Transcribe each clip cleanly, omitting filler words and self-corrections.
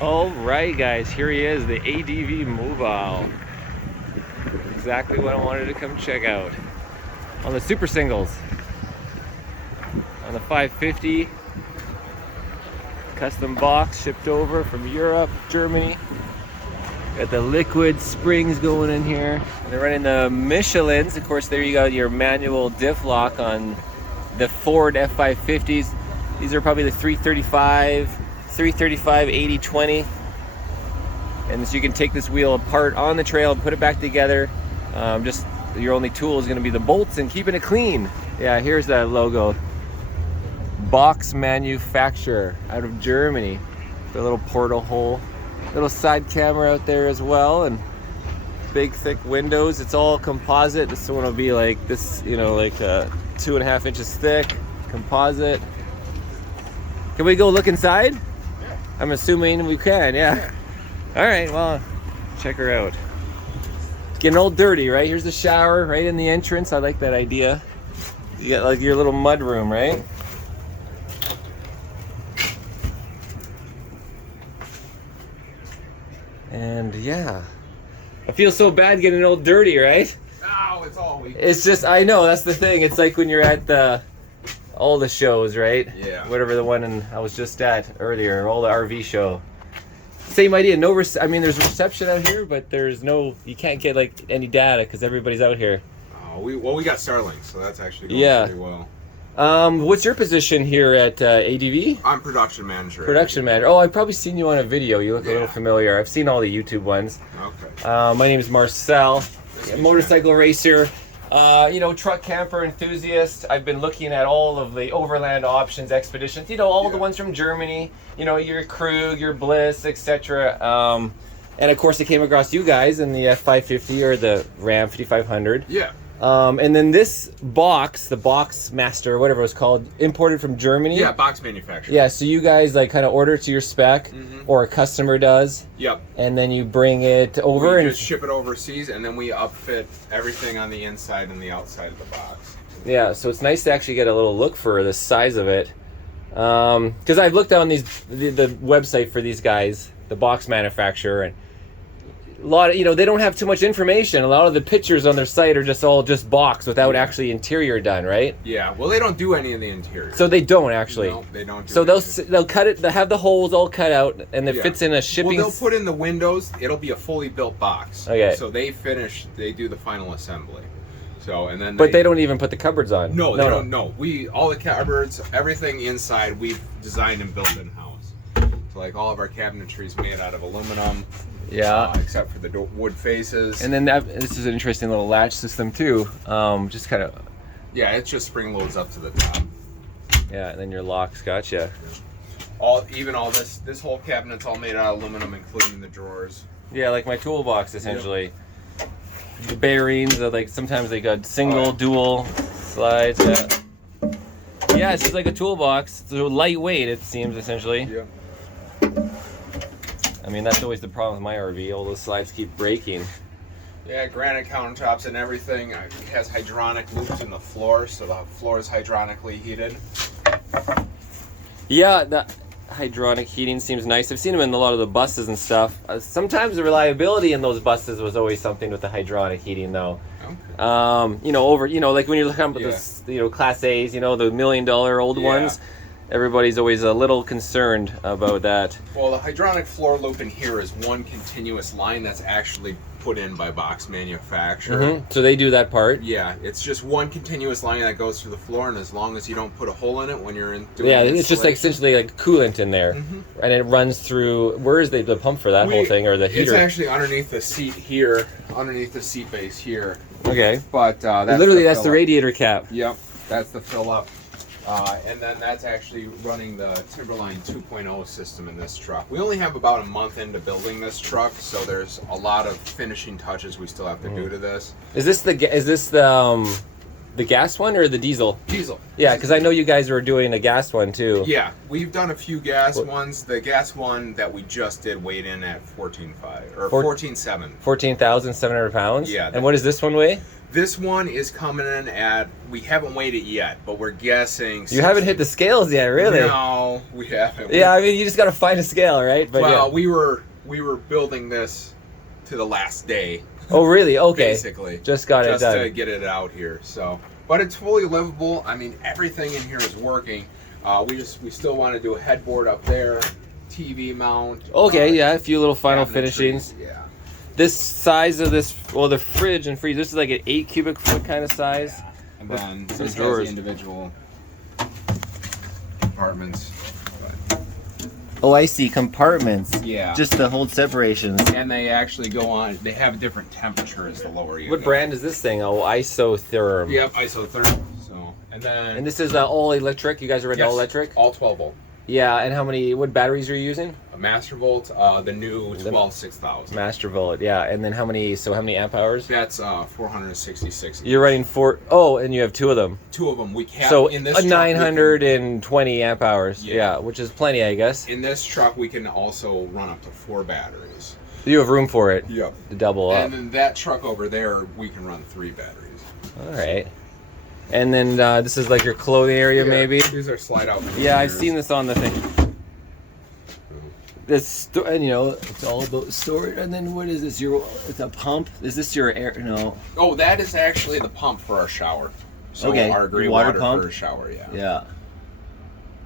All right, guys, here he is, the ADV Mobil. Exactly what I wanted to come check out. On the super singles. On the 550. Custom box shipped over from Europe, Germany. Got the liquid springs going in here. And they're running the Michelins. Of course, there you got your manual diff lock on the Ford F550s. These are probably the 335, 80/20. And so you can take this wheel apart on the trail and put it back together. Just your only tool is going to be the bolts and keeping it clean. Yeah, here's that logo. Boxmanufaktur out of Germany. The little portal hole. Little side camera out there as well, and big thick windows. It's all composite. This one will be like this, you know, like 2.5 inches thick, composite. Can we go look inside? Yeah. I'm assuming we can, yeah. All right, well, check her out. It's getting all dirty, right? Here's the shower right in the entrance. I like that idea. You got like your little mud room, right? And yeah, I feel so bad getting all dirty, right? No, it's all week. It's just, I know, that's the thing. It's like when you're at all the shows, right? Yeah. Whatever the one I was just at earlier, all the RV show. Same idea. No, I mean, there's reception out here, but there's no, you can't get like any data because everybody's out here. We got Starlink, so that's actually going pretty well. What's your position here at ADV? I'm production manager. Production manager. Oh, I've probably seen you on a video. You look a little familiar. I've seen all the YouTube ones. Okay. My name is Marcel, motorcycle racer. You know, truck camper enthusiast. I've been looking at all of the Overland options, expeditions. You know, all the ones from Germany. You know, your Krug, your Bliss, etc. And of course, I came across you guys in the F550 or the Ram 5500. Yeah. And then this box, the Boxmaster, whatever it was called, imported from Germany. Yeah, Boxmanufaktur. Yeah, so you guys like kind of order it to your spec, or a customer does. Yep. And then you bring it over We and just ship it overseas, and then we upfit everything on the inside and the outside of the box. yeah, so it's nice to actually get a little look for the size of it. Because I've looked on the website for these guys, the Boxmanufaktur, and a lot of, you know, they don't have too much information. A lot of the pictures on their site are just box without actually interior done, right? Yeah, well, they don't do any of the interior. So they don't actually. No, they don't do so anything. they'll cut it, they'll have the holes all cut out, and it fits in a shipping. Well, they'll put in the windows. It'll be a fully built box. Okay. So they do the final assembly. So, and then But they don't even put the cupboards on. No, they don't. No, all the cupboards, everything inside, we've designed and built in house. So like all of our cabinetry is made out of aluminum. Yeah. Except for the wood faces. And then this is an interesting little latch system too. Just kind of. Yeah, it just spring loads up to the top. Yeah, and then your locks, gotcha. Even all this whole cabinet's all made out of aluminum, including the drawers. Yeah, like my toolbox essentially. Yep. The bearings are like, sometimes they got single, dual slides. Yeah, it's just like a toolbox. It's lightweight, it seems, essentially. Yeah. I mean, that's always the problem with my RV. All those slides keep breaking. Yeah, granite countertops and everything. It has hydronic loops in the floor, so the floor is hydronically heated. Yeah, the hydronic heating seems nice. I've seen them in a lot of the buses and stuff. Sometimes the reliability in those buses was always something with the hydronic heating, though. Okay. You know, like when you're looking at the Class A's, you know, the $1 million old ones. Everybody's always a little concerned about that. Well, the hydronic floor loop in here is one continuous line that's actually put in by Boxmanufaktur. So they do that part. Yeah, it's just one continuous line that goes through the floor, and as long as you don't put a hole in it when you're doing it's just like essentially like coolant in there, and it runs through. Where is the pump for that whole thing, or the heater? It's actually underneath the seat here, underneath the seat base here. Okay. But that's literally that's the radiator cap. Yep, that's the fill up. And then that's actually running the Timberline 2.0 system in this truck. We only have about a month into building this truck, so there's a lot of finishing touches we still have to do to this. Is this the The gas one or the diesel? Diesel. Yeah, because I know you guys were doing a gas one too. Yeah, we've done a few gas ones. The gas one that we just did weighed in at 14.5 or 14.7. 14,700 pounds? Yeah. And what does this one weigh? This one is coming in at, we haven't weighed it yet, but we're guessing. You haven't hit the scales yet, really? No, we haven't. Yeah, I mean, you just got to find a scale, right? But well, yeah. we were building this to the last day. Oh, really? Okay. Basically. Just got it done. Just to get it out here. So, but it's fully livable. I mean, everything in here is working. We still want to do a headboard up there, TV mount. Okay, yeah, a few little final finishings. Yeah. This size of this, well, the fridge and freezer, this is like an 8 cubic foot kind of size. And then some this drawers. has the individual compartments. Oh, I see, compartments. Yeah. Just to hold separations. And they actually go on, they have a different temperature as the lower you What go. brand is this thing? Oh, Isotherm. Yep, isotherm. So, and then. And this is all electric? You guys are running all electric? All 12 volt. Yeah, and what batteries are you using? A Master Volt, the new 12-6000. Master Volt, yeah. And then how many amp hours? That's 466. You're running and you have 2 of them. 2 of them. We can. So in this a truck, 920 amp hours. Yeah. Yeah, which is plenty, I guess. In this truck, we can also run up to 4 batteries. You have room for it. Yep. To double up. And then that truck over there, we can run 3 batteries. All right. And then this is like your clothing area, maybe? These are slide out. Yeah, I've seen this on the thing. This, and you know, it's all about storage. And then what is this? It's a pump? Is this your air? No. Oh, that is actually the pump for our shower. So okay. our gray water pump for a shower, yeah. Yeah.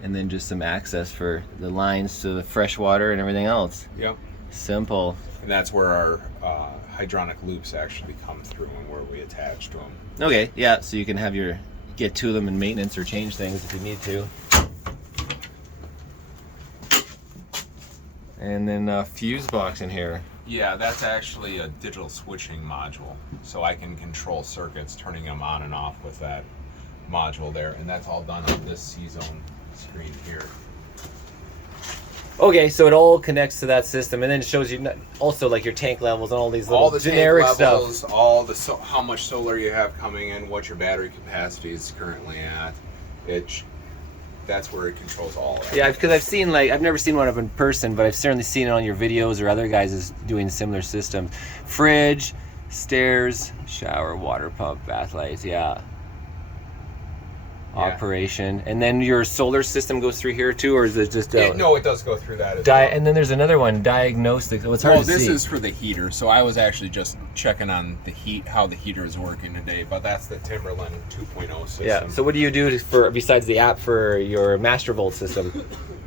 And then just some access for the lines to the fresh water and everything else. Yep. Simple. And that's where our hydronic loops actually come through and where we attach to them. Okay, yeah, so you can have get to them in maintenance or change things if you need to. And then a fuse box in here. Yeah, that's actually a digital switching module. So I can control circuits, turning them on and off with that module there. And that's all done on this C-Zone screen here. Okay, so it all connects to that system, and then it shows you also like your tank levels and all these little generic tank levels, stuff. All the how much solar you have coming in, what your battery capacity is currently at. That's where it controls all of that. Yeah, because I've seen I've never seen one of in person, but I've certainly seen it on your videos or other guys is doing similar systems. Fridge, stairs, shower, water pump, bath lights. Yeah. Operation, and then your solar system goes through here too, or is it just no, it does go through that as well. And then there's another one, diagnostic. Oh, it's hard to see. This is for the heater, so I was actually just checking on the how the heater is working today, but that's the Timberland 2.0 system. Yeah, so what do you do besides the app for your Master Volt system?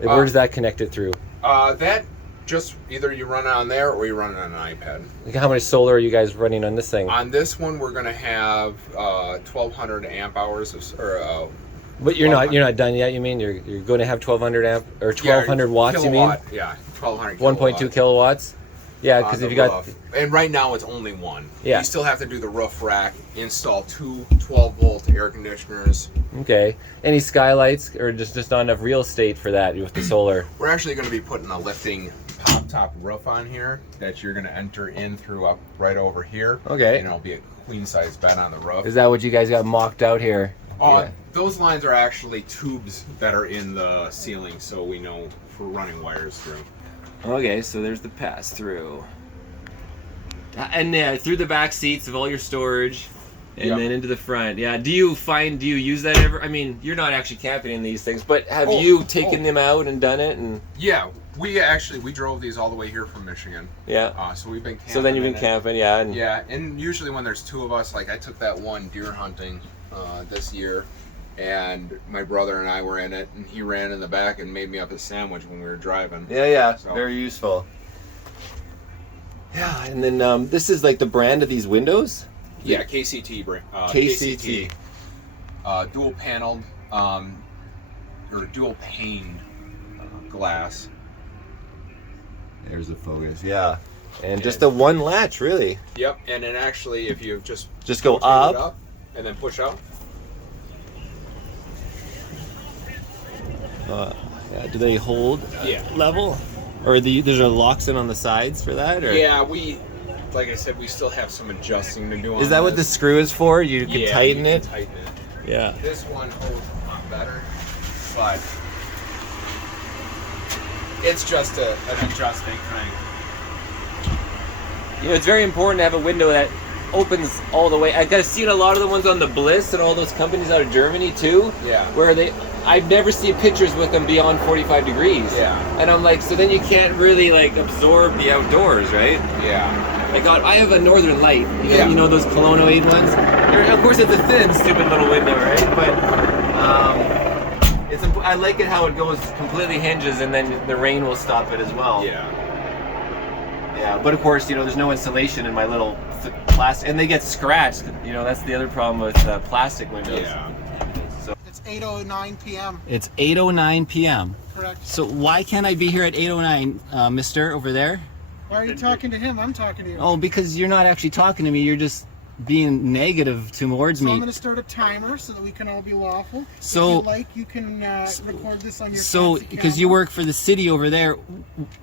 Where does that connect it through? That just either you run it on there or you run it on an iPad. Like how much solar are you guys running on this thing? On this one, we're going to have 1,200 amp hours but you're not done yet. You mean you're going to have 1,200 amp or 1,200 watts? Kilowatt, you mean? Yeah, 1,200. 1.2 kilowatts. Yeah, because if you got and right now it's only one. Yeah. You still have to do the roof rack, install 2 12-volt air conditioners. Okay. Any skylights or just not enough real estate for that with the solar? We're actually going to be putting a lifting pop-top roof on here that you're going to enter in through up right over here. Okay. And it'll be a queen-size bed on the roof. Is that what you guys got mocked out here? Yeah. Those lines are actually tubes that are in the ceiling, so we know for running wires through. Okay, so there's the pass-through. And through the back seats of all your storage, and then into the front. Yeah, do you use that ever? I mean, you're not actually camping in these things, but have you taken them out and done it? And yeah, we drove these all the way here from Michigan. Yeah. So we've been camping. So then you've been camping, yeah. And usually when there's 2 of us, like I took that one deer hunting this year, and my brother and I were in it, and he ran in the back and made me up a sandwich when we were driving. Yeah, so. Very useful. Yeah, and then this is like the brand of these windows? Yeah, KCT brand. KCT. Dual paneled, or dual paned glass. There's the focus, yeah. And just the one latch, really. Yep, and then actually if you just go up and then push out. Yeah, do they hold level? Or there's a locks in on the sides for that? Or? Yeah, like I said, we still have some adjusting to do on Is that what the this. screw is for? You can tighten you it? can tighten it. Yeah. This one holds a lot better, but it's just an adjusting thing. You know, it's very important to have a window that opens all the way. I've seen a lot of the ones on the Bliss and all those companies out of Germany too. Yeah. Where I've never seen pictures with them beyond 45 degrees. Yeah. And I'm like, so then you can't really like absorb the outdoors, right? Yeah. Like I have a Northern Light. You know those Colonnoid ones? Of course it's a thin, stupid little window, right? But I like it how it goes completely hinges and then the rain will stop it as well. Yeah. Yeah, but of course, you know, there's no insulation in my little plastic, and they get scratched. You know, that's the other problem with plastic windows. Yeah. So It's 8:09 p.m. It's 8:09 p.m. Correct. So why can't I be here at 8:09, mister, over there? Why are you talking to him? I'm talking to you. Oh, because you're not actually talking to me. You're just being negative towards So I'm me. going to start a timer so that we can all be lawful. So- if you like, you can record this on your So, fancy because you camera. work for the city over there,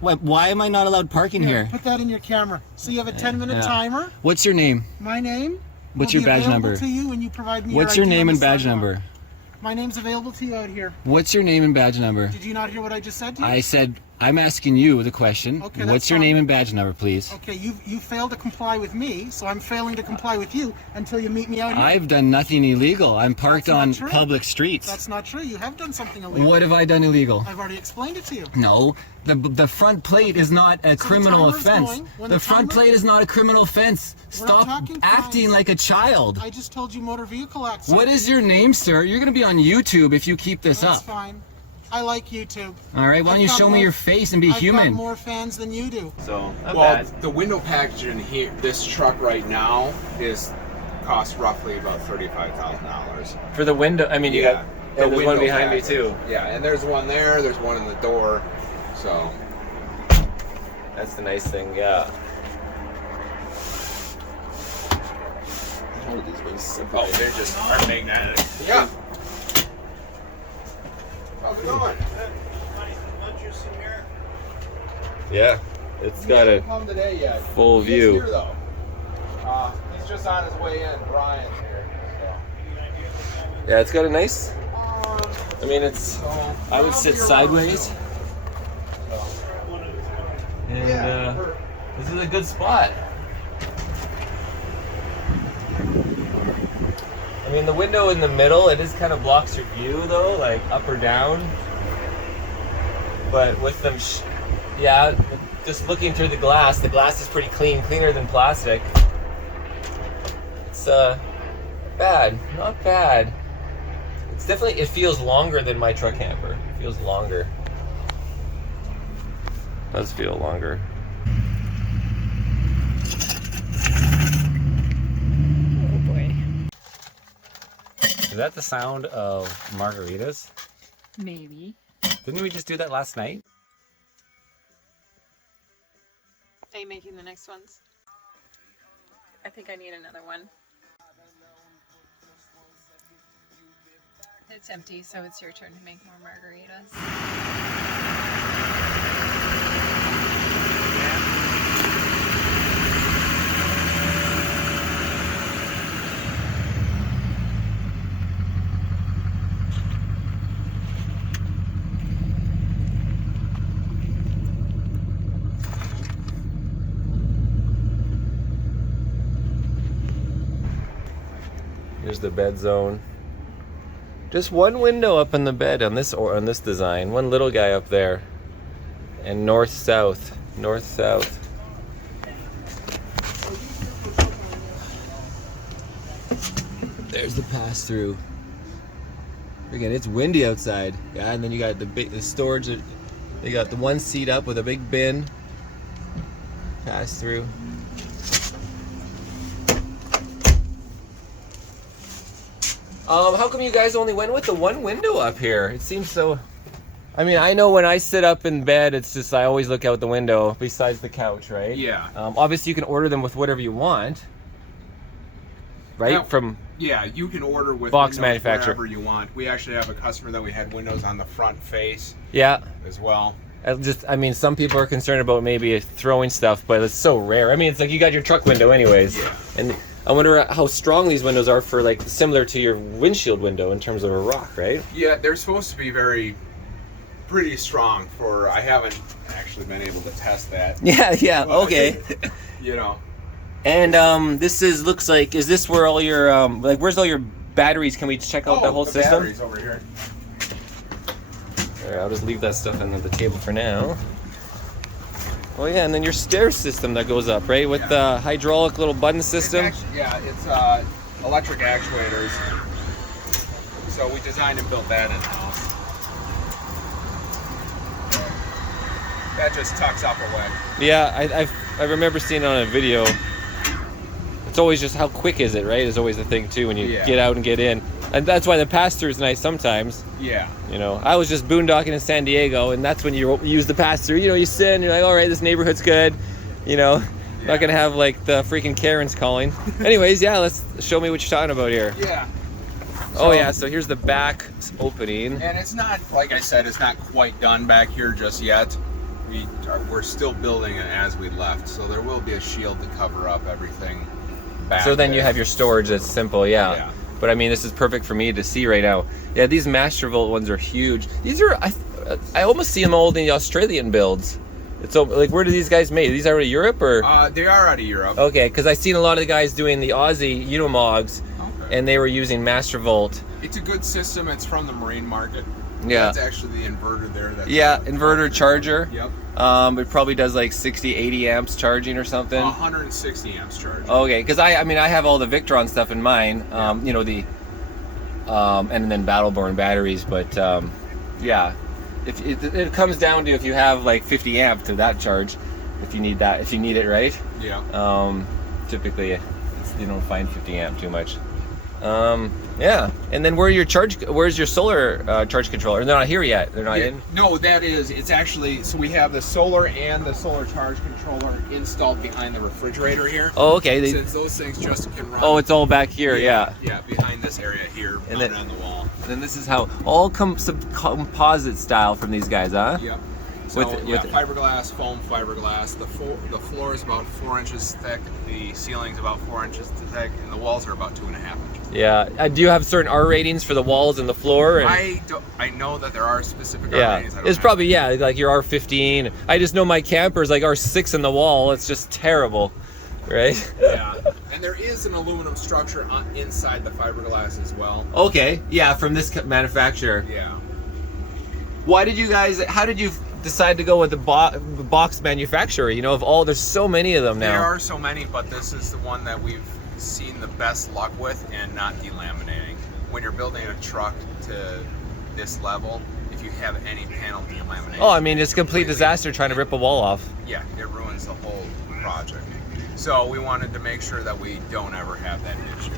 why am I not allowed parking here? Put that in your camera. So you have a 10-minute Yeah. timer. What's your name? My name. What's will your be badge available number? To you when you provide me What's your your ID name on and the badge sidewalk. number? My name's available to you out here. What's your name and badge number? Did you not hear what I just said to you? I said, I'm asking you the question. Okay, that's What's your fine. name and badge number, please? Okay, you failed to comply with me, so I'm failing to comply with you until you meet me out here. I've done nothing illegal. I'm parked That's not on true. public streets. That's not true. You have done something illegal. What have I done illegal? I've already explained it to you. No, the front plate is not a criminal timer's offense. going. When The the front timer- plate is not a criminal offense. We're not Stop talking acting fines. like a child. I just told you motor vehicle accident. What is your name, sir? You're going to be on YouTube if you keep this That's up. fine. I like YouTube. All right, why don't I've you got show me more- your face and be I've human? got more fans than you do. So, not Well, bad. the window package in here, this truck right now, costs roughly about $35,000. For the window, I mean, you got, the and there's one window behind me package. too. Yeah, and there's one there. There's one in the door. So That's the nice thing, yeah. what are these ones? Oh, they're just are magnetic. Yeah. How's it going? Yeah, it's got a Come today yet? full He's view. here though. He's just on his way in. Brian's here. Yeah, it's got a nice, So. I mean, it's, I would sit sideways. And this is a good spot. I mean, the window in the middle, it just kind of blocks your view though, like up or down. But with them, yeah, just looking through the glass is pretty clean, cleaner than plastic. It's bad, not bad. It's definitely, it feels longer than my truck camper. It feels longer. Does feel longer. Oh boy. Is that the sound of margaritas? Maybe. Didn't we just do that last night? Are you making the next ones? I think I need another one. It's empty, so it's your turn to make more margaritas. Here's the bed zone. Just one window up in the bed on this design. One little guy up there. And north south. North south. There's the pass through. Again, it's windy outside. Yeah, and then you got the storage. They got the one seat up with a big bin. Pass through. How come you guys only went with the one window up here? It seems so... I mean, I know when I sit up in bed, it's just I always look out the window besides the couch, right? Yeah. Obviously, you can order them with whatever you want, right? Yeah. From Yeah, you can order with Boxmanufaktur. wherever you want. We actually have a customer that we had windows on the front face yeah, as well. I mean, some people are concerned about maybe throwing stuff, but it's so rare. I mean, it's like you got your truck window anyways. Yeah. And I wonder how strong these windows are for like similar to your windshield window in terms of a rock, right? Yeah, they're supposed to be pretty strong for, I haven't actually been able to test that. Yeah, Well, okay. You know. And this looks like, is this where all your, like where's all your batteries? Can we check out the whole system? Batteries over here. All right, I'll just leave that stuff under the table for now. Oh yeah, and then your stair system that goes up, right? With the hydraulic little button system. It's electric actuators. So we designed and built that in-house. That just tucks up away. Yeah, I remember seeing it on a video. It's always just how quick is it, right? Is always the thing too when you get out and get in. And that's why the pass-through is nice sometimes. Yeah. You know, I was just boondocking in San Diego, and that's when you use the pass-through. You know, you sit and you're like, all right, this neighborhood's good. You know, not gonna have like the freaking Karens calling. Anyways, yeah, let's show me what you're talking about here. Yeah. Oh yeah, so here's the back opening. And it's not, like I said, it's not quite done back here just yet. We're still building it as we left, so there will be a shield to cover up everything back So then there. you have your storage that's simple, yeah. But I mean, this is perfect for me to see right now. Yeah, these Mastervolt ones are huge. These are, I almost see them all in the Australian builds. It's like, where do these guys make? Are these out of Europe or? They are out of Europe. Okay, because I've seen a lot of the guys doing the Aussie Unimogs, and they were using Mastervolt. It's a good system. It's from the marine market. Yeah. That's actually the inverter there. That's Inverter charger. Yep. It probably does like 60, 80 amps charging or something. 160 amps charge. Okay, because I mean I have all the Victron stuff in mine. You know, the and then Battleborn batteries, but yeah, if it comes down to if you have like 50 amp to that charge, if you need it, right? Yeah. Typically you don't find 50 amp too much. Yeah, and then where's your solar charge controller? They're not here yet. They're not in. No, it's actually, so we have the solar and the solar charge controller installed behind the refrigerator here. Oh, okay. Since those things just can run. Oh, it's all back here. Yeah. Yeah, behind this area here, And mounted then- on the wall. And then this is how all composite style from these guys, huh? Yep. So With fiberglass, foam fiberglass. The floor is about 4 inches thick. The ceiling's about 4 inches thick, and the walls are about 2.5 inches. Yeah. Do you have certain R ratings for the walls and the floor? And, I know that there are specific R yeah, ratings. it's probably like your R15. I just know my camper's like R6 in the wall. It's just terrible, right? Yeah, and there is an aluminum structure inside the fiberglass as well. Okay. Yeah, from this manufacturer. Yeah. How did you decide to go with the Boxmanufaktur? You know, there's so many of them now. There are so many, but this is the one that we've seen the best luck with and not delaminating. When you're building a truck to this level, if you have any panel delamination. Oh, I mean, it's a complete disaster trying to rip a wall off. Yeah, it ruins the whole project. So we wanted to make sure that we don't ever have that issue.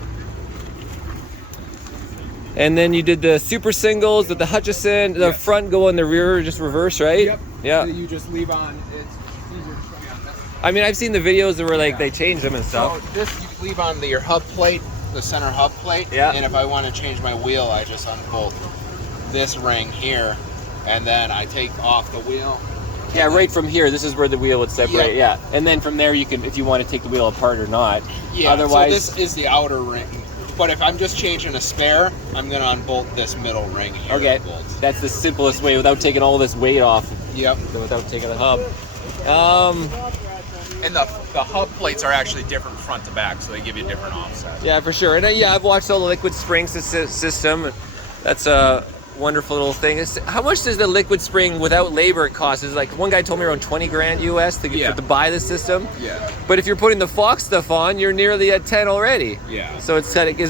And then you did the Super-singles with the Hutchison, the front go in the rear, just reverse, right? Yep. Yeah. You just leave on, it's easier to show you on this. I mean, I've seen the videos where like they change them and stuff. So this you leave on your hub plate, the center hub plate. Yeah. And if I want to change my wheel, I just unbolt this ring here, and then I take off the wheel. Yeah, right from here, this is where the wheel would separate, Yeah. yeah. And then from there you can, if you want to take the wheel apart or not. Yeah, Otherwise, so this is the outer ring. But if I'm just changing a spare, I'm going to unbolt this middle ring here. okay, that's the simplest way without taking all this weight off. Yep. Without taking the hub. And the hub plates are actually different front to back, so they give you a different offset. Yeah, for sure. And yeah, I've watched all the liquid spring system. That's a wonderful little thing. How much does the liquid spring without labor cost? Is like one guy told me around 20 grand US to buy the system. Yeah. But if you're putting the Fox stuff on, you're nearly at 10 already. Yeah. So it's kind of,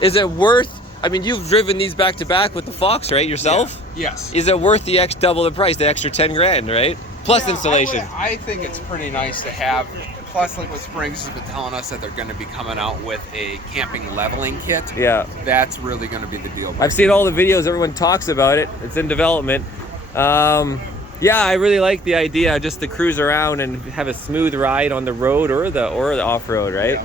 is it worth? I mean, you've driven these back to back with the Fox, right? Yourself? Yeah. Yes. Is it worth the double the price, the extra 10 grand, right? Plus installation. I think it's pretty nice to have. Plus, Liquid Springs has been telling us that they're going to be coming out with a camping leveling kit. Yeah. That's really going to be the deal. I've seen all the videos. Everyone talks about it. It's in development. Yeah, I really like the idea just to cruise around and have a smooth ride on the road or the off-road, right?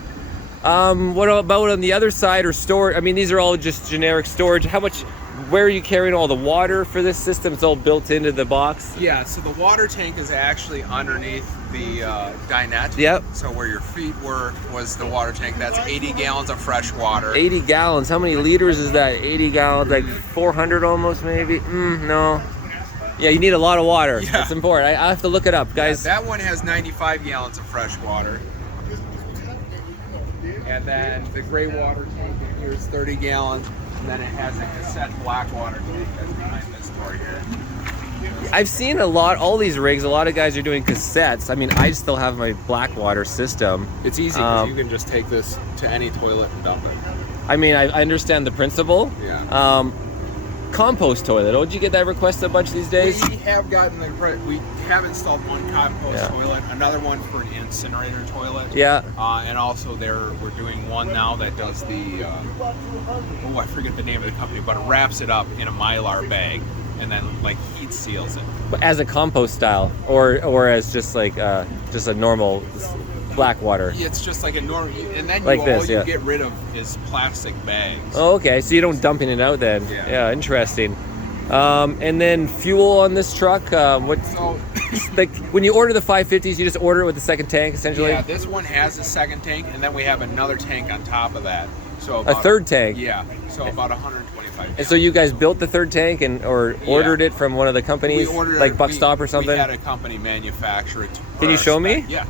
Yeah. What about on the other side or storage? I mean, these are all just generic storage. How much where are you carrying all the water for this system? It's all built into the box. Yeah, so the water tank is actually underneath the dinette. Yep. So where your feet were was the water tank. That's 80 gallons of fresh water. 80 gallons. How many liters is that? 80 gallons, like 400 almost, maybe? No. Yeah, you need a lot of water. Yeah. That's important. I have to look it up, guys. That one has 95 gallons of fresh water. And then the gray water tank in here is 30 gallons. And then it has a cassette black water tank that's behind this door here. I've seen all these rigs, a lot of guys are doing cassettes. I mean, I still have my black water system. It's easy because you can just take this to any toilet and dump it. I mean, I understand the principle. Yeah. Compost toilet. Oh, did you get that request a bunch these days? We have gotten we have installed one compost toilet, another one for an incinerator toilet. Yeah. And also we're doing one now that does the I forget the name of the company, but it wraps it up in a Mylar bag and then like heat seals it. But as a compost style, or as just like just a normal black water. It's just like a normal, and then Like all this, you yeah. get rid of is plastic bags. Oh, okay. So you don't dumping it out then? Yeah. Interesting. And then fuel on this truck. What's So like when you order the 550s, you just order it with the second tank, essentially. yeah, this one has a second tank, and then we have another tank on top of that. So A about, third tank. Yeah, so about 125. And so you guys built the third tank or ordered it from one of the companies, We ordered like it- Buckstop or We something? had a company manufacture it. Can you show me? Yeah.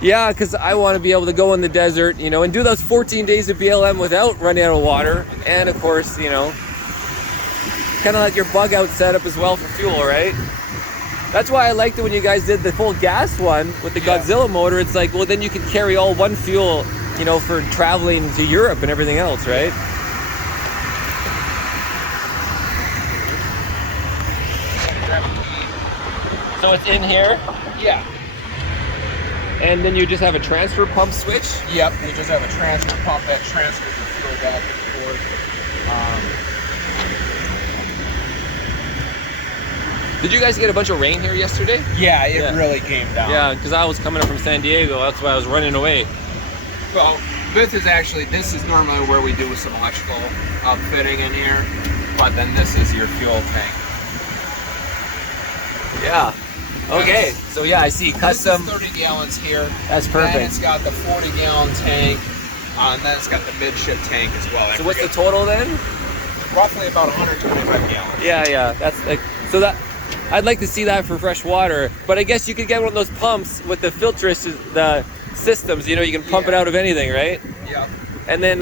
Yeah, because I want to be able to go in the desert, and do those 14 days of BLM without running out of water. And of course, kind of like your bug out setup as well for fuel, right? That's why I liked it when you guys did the full gas one with the Yeah. Godzilla motor. It's like, well, then you can carry all one fuel, for traveling to Europe and everything else, right? So it's in here, Yeah. and then you just have a transfer pump switch. Yep. We just have a transfer pump that transfers the fuel back and forth. Did you guys get a bunch of rain here yesterday? Yeah, it Yeah. really came down. Yeah, because I was coming up from San Diego. That's why I was running away. Well, this is normally where we do some electrical outfitting in here, but then this is your fuel tank. Yeah. Okay. So yeah, I see custom. This is 30 gallons here. That's Then perfect. it's got the 40-gallon tank, and then it's got the midship tank as well. So what's the total then? Roughly about 125 gallons. Yeah. That's like so that. I'd like to see that for fresh water, but I guess you could get one of those pumps with the filtress, the systems. You can pump it out of anything, right? Yep. And then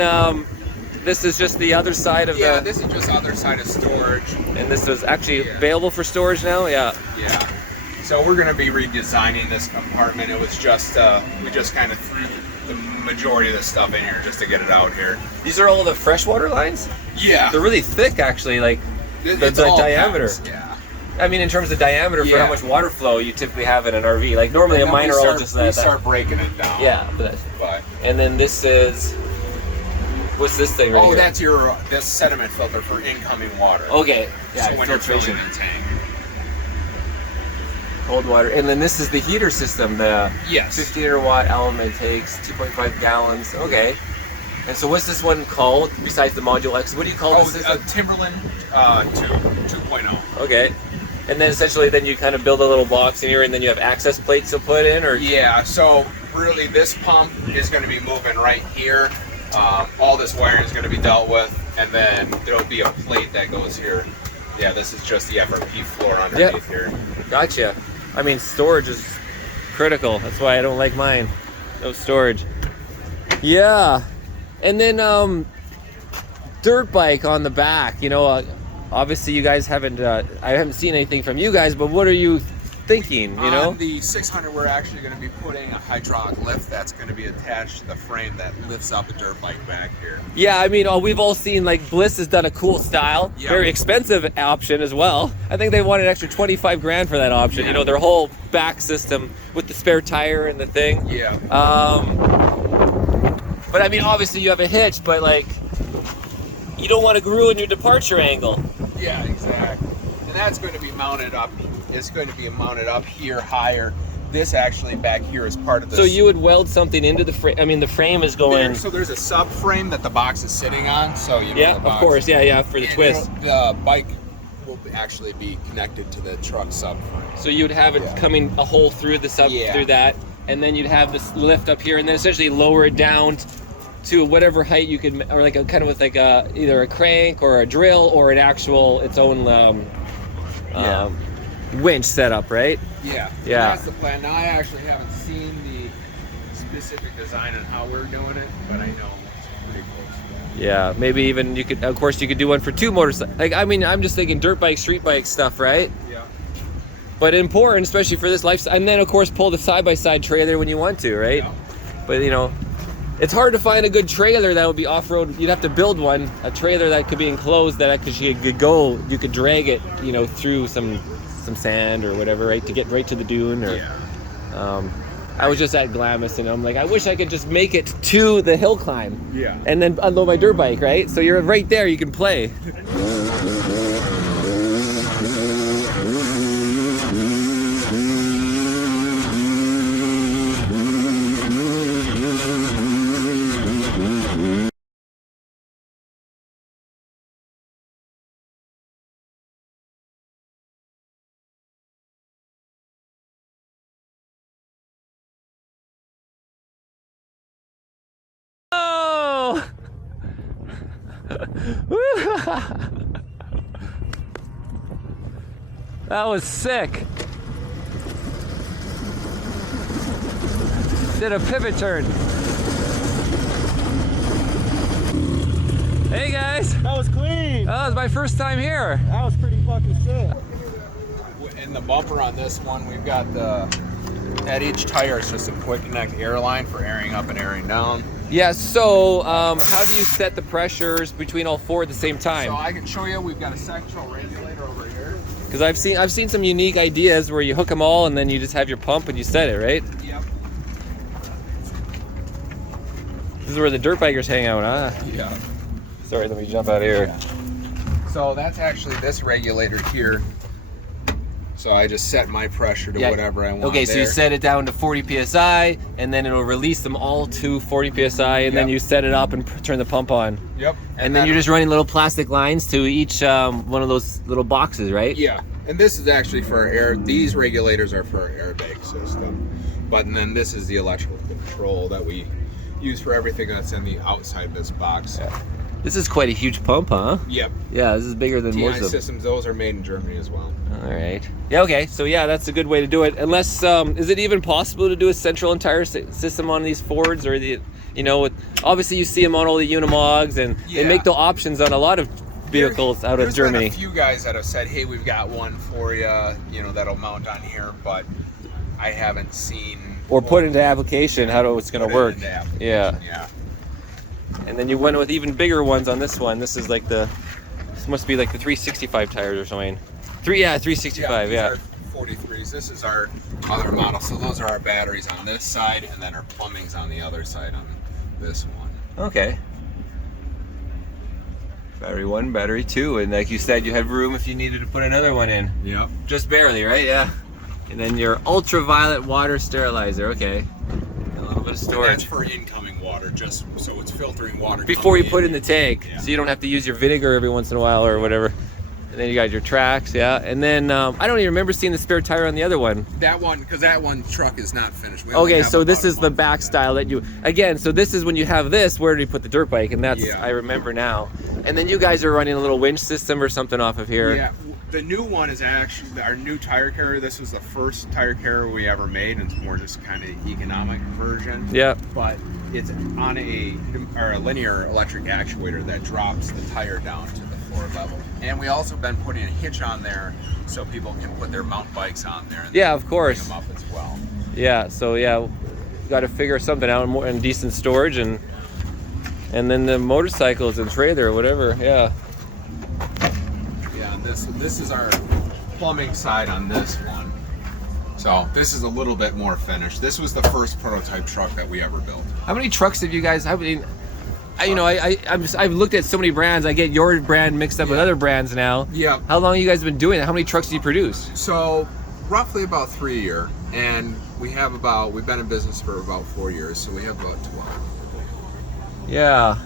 this is just the other side of Yeah, the. this is just other side of storage. And this is actually Yeah. available for storage now. Yeah. Yeah. So we're going to be redesigning this compartment. It was just, we just kind of threw the majority of the stuff in here just to get it out here. These are all the freshwater lines. Yeah. They're really thick, actually. Like It's the all diameter. packs, Yeah. I mean, in terms of diameter for how Yeah. much water flow you typically have in an RV. Like normally a And then minor we all start, just we that. start breaking it down. Yeah, But and then this is what's this thing right here? that's this sediment filter for incoming water. Okay. Yeah, So when you're filtration. filling the tank. Cold water, and then this is the heater system. The Yes. 50 watt element takes 2.5 gallons. Okay. And so what's this one called besides the Module X? What do you call this system? Timberland 2.0. Okay. And then essentially, then you kind of build a little box in here, and then you have access plates to put in, or Yeah, so really this pump is going to be moving right here. All this wiring is going to be dealt with, and then there'll be a plate that goes here. Yeah, this is just the FRP floor underneath here. Gotcha. I mean, storage is critical. That's why I don't like mine. No storage. Yeah. And then dirt bike on the back. Obviously you guys haven't. I haven't seen anything from you guys, but what are you thinking? On the 600, we're actually going to be putting a hydraulic lift that's going to be attached to the frame that lifts up a dirt bike back here. Yeah, I mean, we've all seen like Bliss has done a cool style, Yeah. very expensive option as well. I think they want an extra 25 grand for that option. Yeah. Their whole back system with the spare tire and the thing. Yeah. But I mean, obviously you have a hitch, but like, you don't want to ruin your departure angle. Yeah, exactly. And that's going to be mounted up. It's going to be mounted up here higher this actually back here is part of this. So you would weld something into the frame. I mean, the frame is going. So there's a subframe that the box is sitting on. So you know, Yeah, the of box, course. Yeah, for the and twist. the bike will actually be connected to the truck subframe. So you'd have it coming a hole through the sub through that, and then you'd have this lift up here, and then essentially lower it down to whatever height you could, or like a kind of with like a either a crank or a drill or an actual its own winch setup, right? Yeah. Yeah. That's the plan. Now I actually haven't seen the specific design on how we're doing it, but I know it's pretty close. Yeah, maybe even you could, of course, you could do one for two motorcycles. Like, I mean, I'm just thinking dirt bike, street bike stuff, right? Yeah. But important, especially for this lifestyle. And then, of course, pull the side-by-side trailer when you want to, right? Yeah. But, you know, it's hard to find a good trailer that would be off-road. You'd have to build one, a trailer that could be enclosed that actually could go, you could drag it, you know, through some sand or whatever, right, to get right to the dune. Or, I was just at Glamis, and I'm like, I wish I could just make it to the hill climb. Yeah. And then unload my dirt bike, right? So you're right there, you can play. Oh! That was sick. Did a pivot turn. Hey guys. That was clean. That was my first time here. That was pretty fucking sick. In the bumper on this one, we've got at each tire it's just a quick connect air line for airing up and airing down. Yeah, so how do you set the pressures between all four at the same time? So I can show you, we've got a sectional regulator over here. Because I've seen some unique ideas where you hook them all and then you just have your pump and you set it, right? Yep. This is where the dirt bikers hang out, huh? Yeah. Sorry, let me jump out of here. Yeah. So that's actually this regulator here. So I just set my pressure to whatever I want. Okay, so you set it down to 40 psi, and then it'll release them all to 40 psi, and then you set it up and turn the pump on. Yep. And then you're just running little plastic lines to each one of those little boxes, right? Yeah. And this is actually for our air. These regulators are for our airbag system. But then this is the electrical control that we use for everything that's in the outside of this box. Yeah. This is quite a huge pump, huh? Yep. Yeah, this is bigger than TI most of them. systems, those are made in Germany as well. All right. Yeah, okay. So yeah, that's a good way to do it. Unless, is it even possible to do a central entire system on these Fords, or the, you know, obviously you see them on all the Unimogs, and they make the options on a lot of vehicles out of Germany. There's been a few guys that have said, hey, we've got one for you, you know, that'll mount on here, but I haven't seen. Or put into application how it's going to work. Yeah. Yeah. And then you went with even bigger ones on this one. This is like this must be like the 365 tires or something. 365, yeah. These are 43s. This is our other model. So those are our batteries on this side, and then our plumbing's on the other side on this one. Okay. Battery 1, battery 2, and like you said, you have room if you needed to put another one in. Yep. Just barely, right? Yeah. And then your ultraviolet water sterilizer. Okay. A little bit of storage. And that's for incoming water, just so it's filtering water before you put it in the tank, Yeah. so you don't have to use your vinegar every once in a while or whatever. And then you got your tracks, yeah. And then I don't even remember seeing the spare tire on the other one. That one, because that one truck is not finished. We only Okay, have so this about a is the month. back style that you, again, so this is when you have this, where do you put the dirt bike? And that's, I remember now. And then you guys are running a little winch system or something off of here. Yeah, the new one is actually our new tire carrier. This was the first tire carrier we ever made, and it's more just kind of economic version. Yeah. But it's on a linear electric actuator that drops the tire down to the floor level. And we also been putting a hitch on there so people can put their mountain bikes on there. And Yeah, of course. Bring them up as well. Yeah, so yeah, got to figure something out and decent storage, and then the motorcycles and trailer or whatever. Yeah. Yeah, and this is our plumbing side on this one. So this is a little bit more finished. This was the first prototype truck that we ever built. How many trucks have you guys? I mean, I've looked at so many brands. I get your brand mixed up with other brands now. Yeah. How long have you guys been doing it? How many trucks do you produce? So roughly about 3 a year. And we've been in business for about 4 years, so we have about 12. Yeah.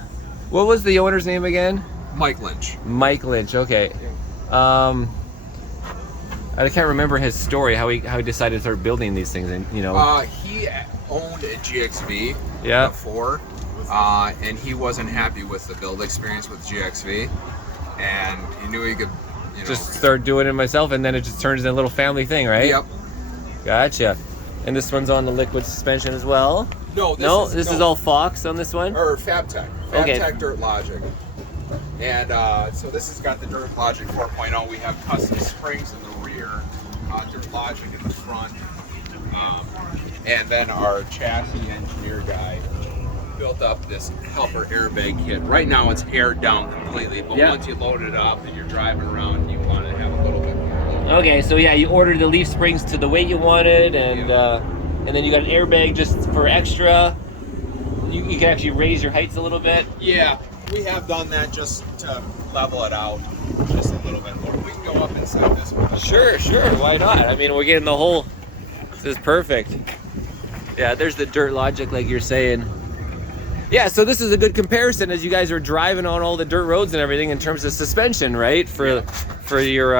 What was the owner's name again? Mike Lynch. Mike Lynch. Okay. I can't remember his story, how he decided to start building these things, and He owned a GXV Yeah. before, and he wasn't happy with the build experience with GXV, and he knew he could, just start doing it myself, and then it just turns into a little family thing, right? Yep. Gotcha. And this one's on the liquid suspension as well? No, this is all Fox on this one? Or FabTech. Okay. FabTech Dirt Logic. And so this has got the Dirt Logic 4.0. We have custom springs in the rear, Dirt Logic in the front, and then our chassis engineer guy built up this helper airbag kit. Right now it's aired down completely, but once you load it up and you're driving around, you want to have a little bit more. Okay, so yeah, you ordered the leaf springs to the weight you wanted, and then you got an airbag just for extra. You can actually raise your heights a little bit. Yeah, we have done that just to level it out just a little bit more. We can go up inside this one. Sure, why not? I mean, we're getting the whole, this is perfect. Yeah, there's the Dirt Logic like you're saying. Yeah, so this is a good comparison as you guys are driving on all the dirt roads and everything in terms of suspension, right? For your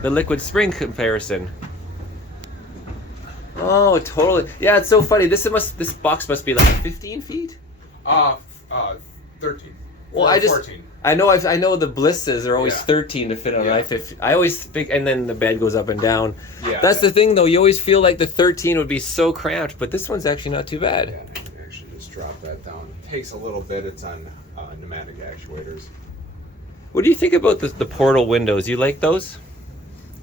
the liquid spring comparison. Oh, totally. Yeah, it's so funny. This box must be like 15 feet. 13. Well, 14. I know the Blisses are always 13 to fit on an I-50. I always think, and then the bed goes up and down. Yeah. That's the thing, though. You always feel like the 13 would be so cramped, but this one's actually not too bad. Yeah, I can actually just drop that down. It takes a little bit. It's on pneumatic actuators. What do you think about the portal windows? You like those?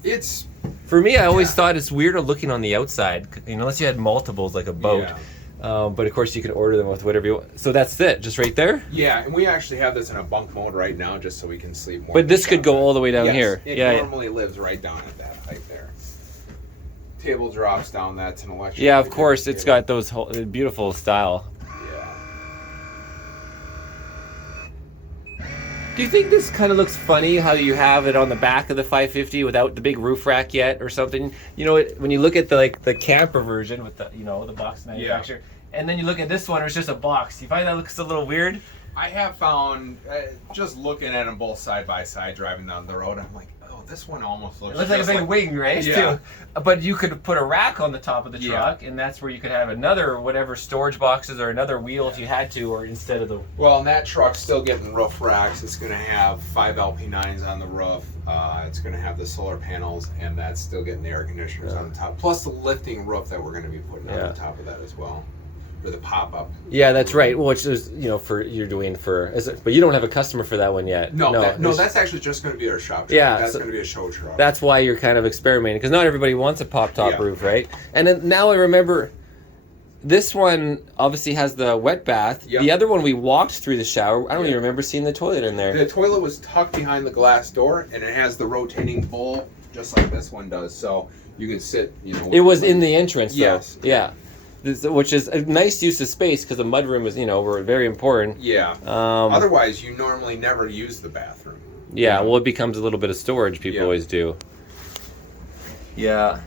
It's For me, I always thought it's weirder looking on the outside, unless you had multiples like a boat. Yeah. But of course, you can order them with whatever you want. So that's it, just right there? Yeah, and we actually have this in a bunk mode right now just so we can sleep more. But this could go all the way down here. It Yeah. normally lives right down at that height there. Table drops down, that's an electric. Yeah, of course, it's got those beautiful style. Yeah. Do you think this kind of looks funny how you have it on the back of the 550 without the big roof rack yet or something? You know, when you look at the camper version with the the box manufacturer, and then you look at this one, it's just a box. You find that looks a little weird? I have found, just looking at them both side by side driving down the road, I'm like, oh, this one almost looks It looks like a just big wing, right? Yeah. Too. But you could put a rack on the top of the truck, and that's where you could have another whatever storage boxes or another wheel if you had to, or instead of the. Well, and that truck's still getting roof racks. It's going to have 5 LP9s on the roof. It's going to have the solar panels, and that's still getting the air conditioners on the top. Plus the lifting roof that we're going to be putting on the top of that as well. For the pop-up. Yeah, that's right. Well, which is for you're doing but you don't have a customer for that one yet. No, that's actually just going to be our shop truck. Yeah, that's going to be a show truck. That's why you're kind of experimenting, because not everybody wants a pop-top roof, right? And then now I remember, this one obviously has the wet bath. Yep. The other one we walked through the shower. I don't even remember seeing the toilet in there. The toilet was tucked behind the glass door, and it has the rotating bowl just like this one does. So you can sit. It was in the entrance, though. Yes. Yeah. Which is a nice use of space because the mudroom is, were very important. Yeah. Otherwise, you normally never use the bathroom. Yeah, well, it becomes a little bit of storage. People always do. Yeah.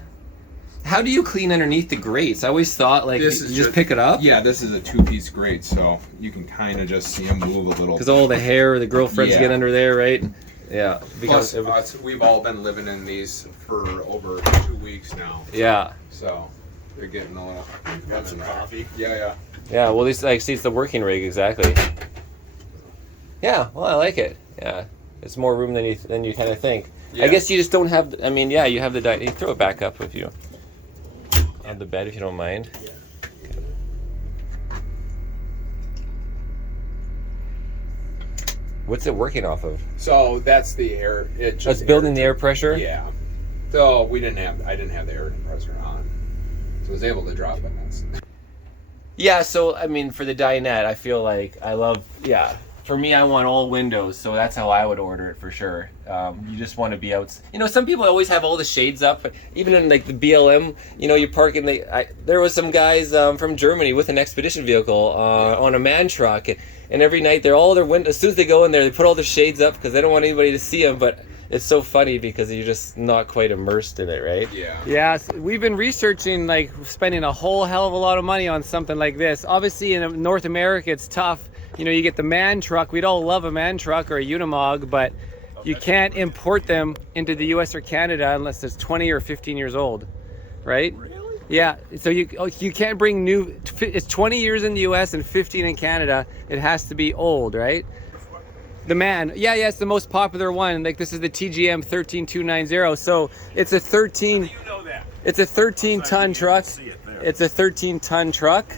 How do you clean underneath the grates? I always thought, you just pick it up? Yeah, this is a 2-piece grate, so you can kind of just see them move a little. Because all the hair, the girlfriends get under there, right? Yeah. Plus, we've all been living in these for over 2 weeks now. Yeah. So they're getting a little. Got some coffee. Yeah. Yeah, well, at least I see it's the working rig, exactly. Yeah, well, I like it. Yeah, it's more room than you kind of think. Yeah. I guess you just don't have. I mean, yeah, you have the. You throw it back up if you on the bed, if you don't mind. Yeah. What's it working off of? So that's the air. It's building the air pressure. Yeah. So I didn't have the air compressor on, so I was able to drop it. Yeah. So I mean, for the dinette, I feel like I love. Yeah. For me, I want all windows, so that's how I would order it for sure. You just want to be out. Some people always have all the shades up, even in the BLM. You park in there was some guys from Germany with an expedition vehicle on a man truck, and every night they're all their windows. As soon as they go in there, they put all the shades up because they don't want anybody to see them. But it's so funny because you're just not quite immersed in it, right? Yeah. Yeah, we've been researching, like spending a whole hell of a lot of money on something like this. Obviously in North America it's tough. You know, you get the man truck. We'd all love a man truck or a Unimog, but you can't import them into the US or Canada unless it's 20 or 15 years old, right? Really? Yeah, so you can't bring new, it's 20 years in the US and 15 in Canada. It has to be old, right? The man, yeah, it's the most popular one. Like this is the TGM 13290. So it's a 13. How do you know that? It's a 13-ton truck. It's a 13-ton truck,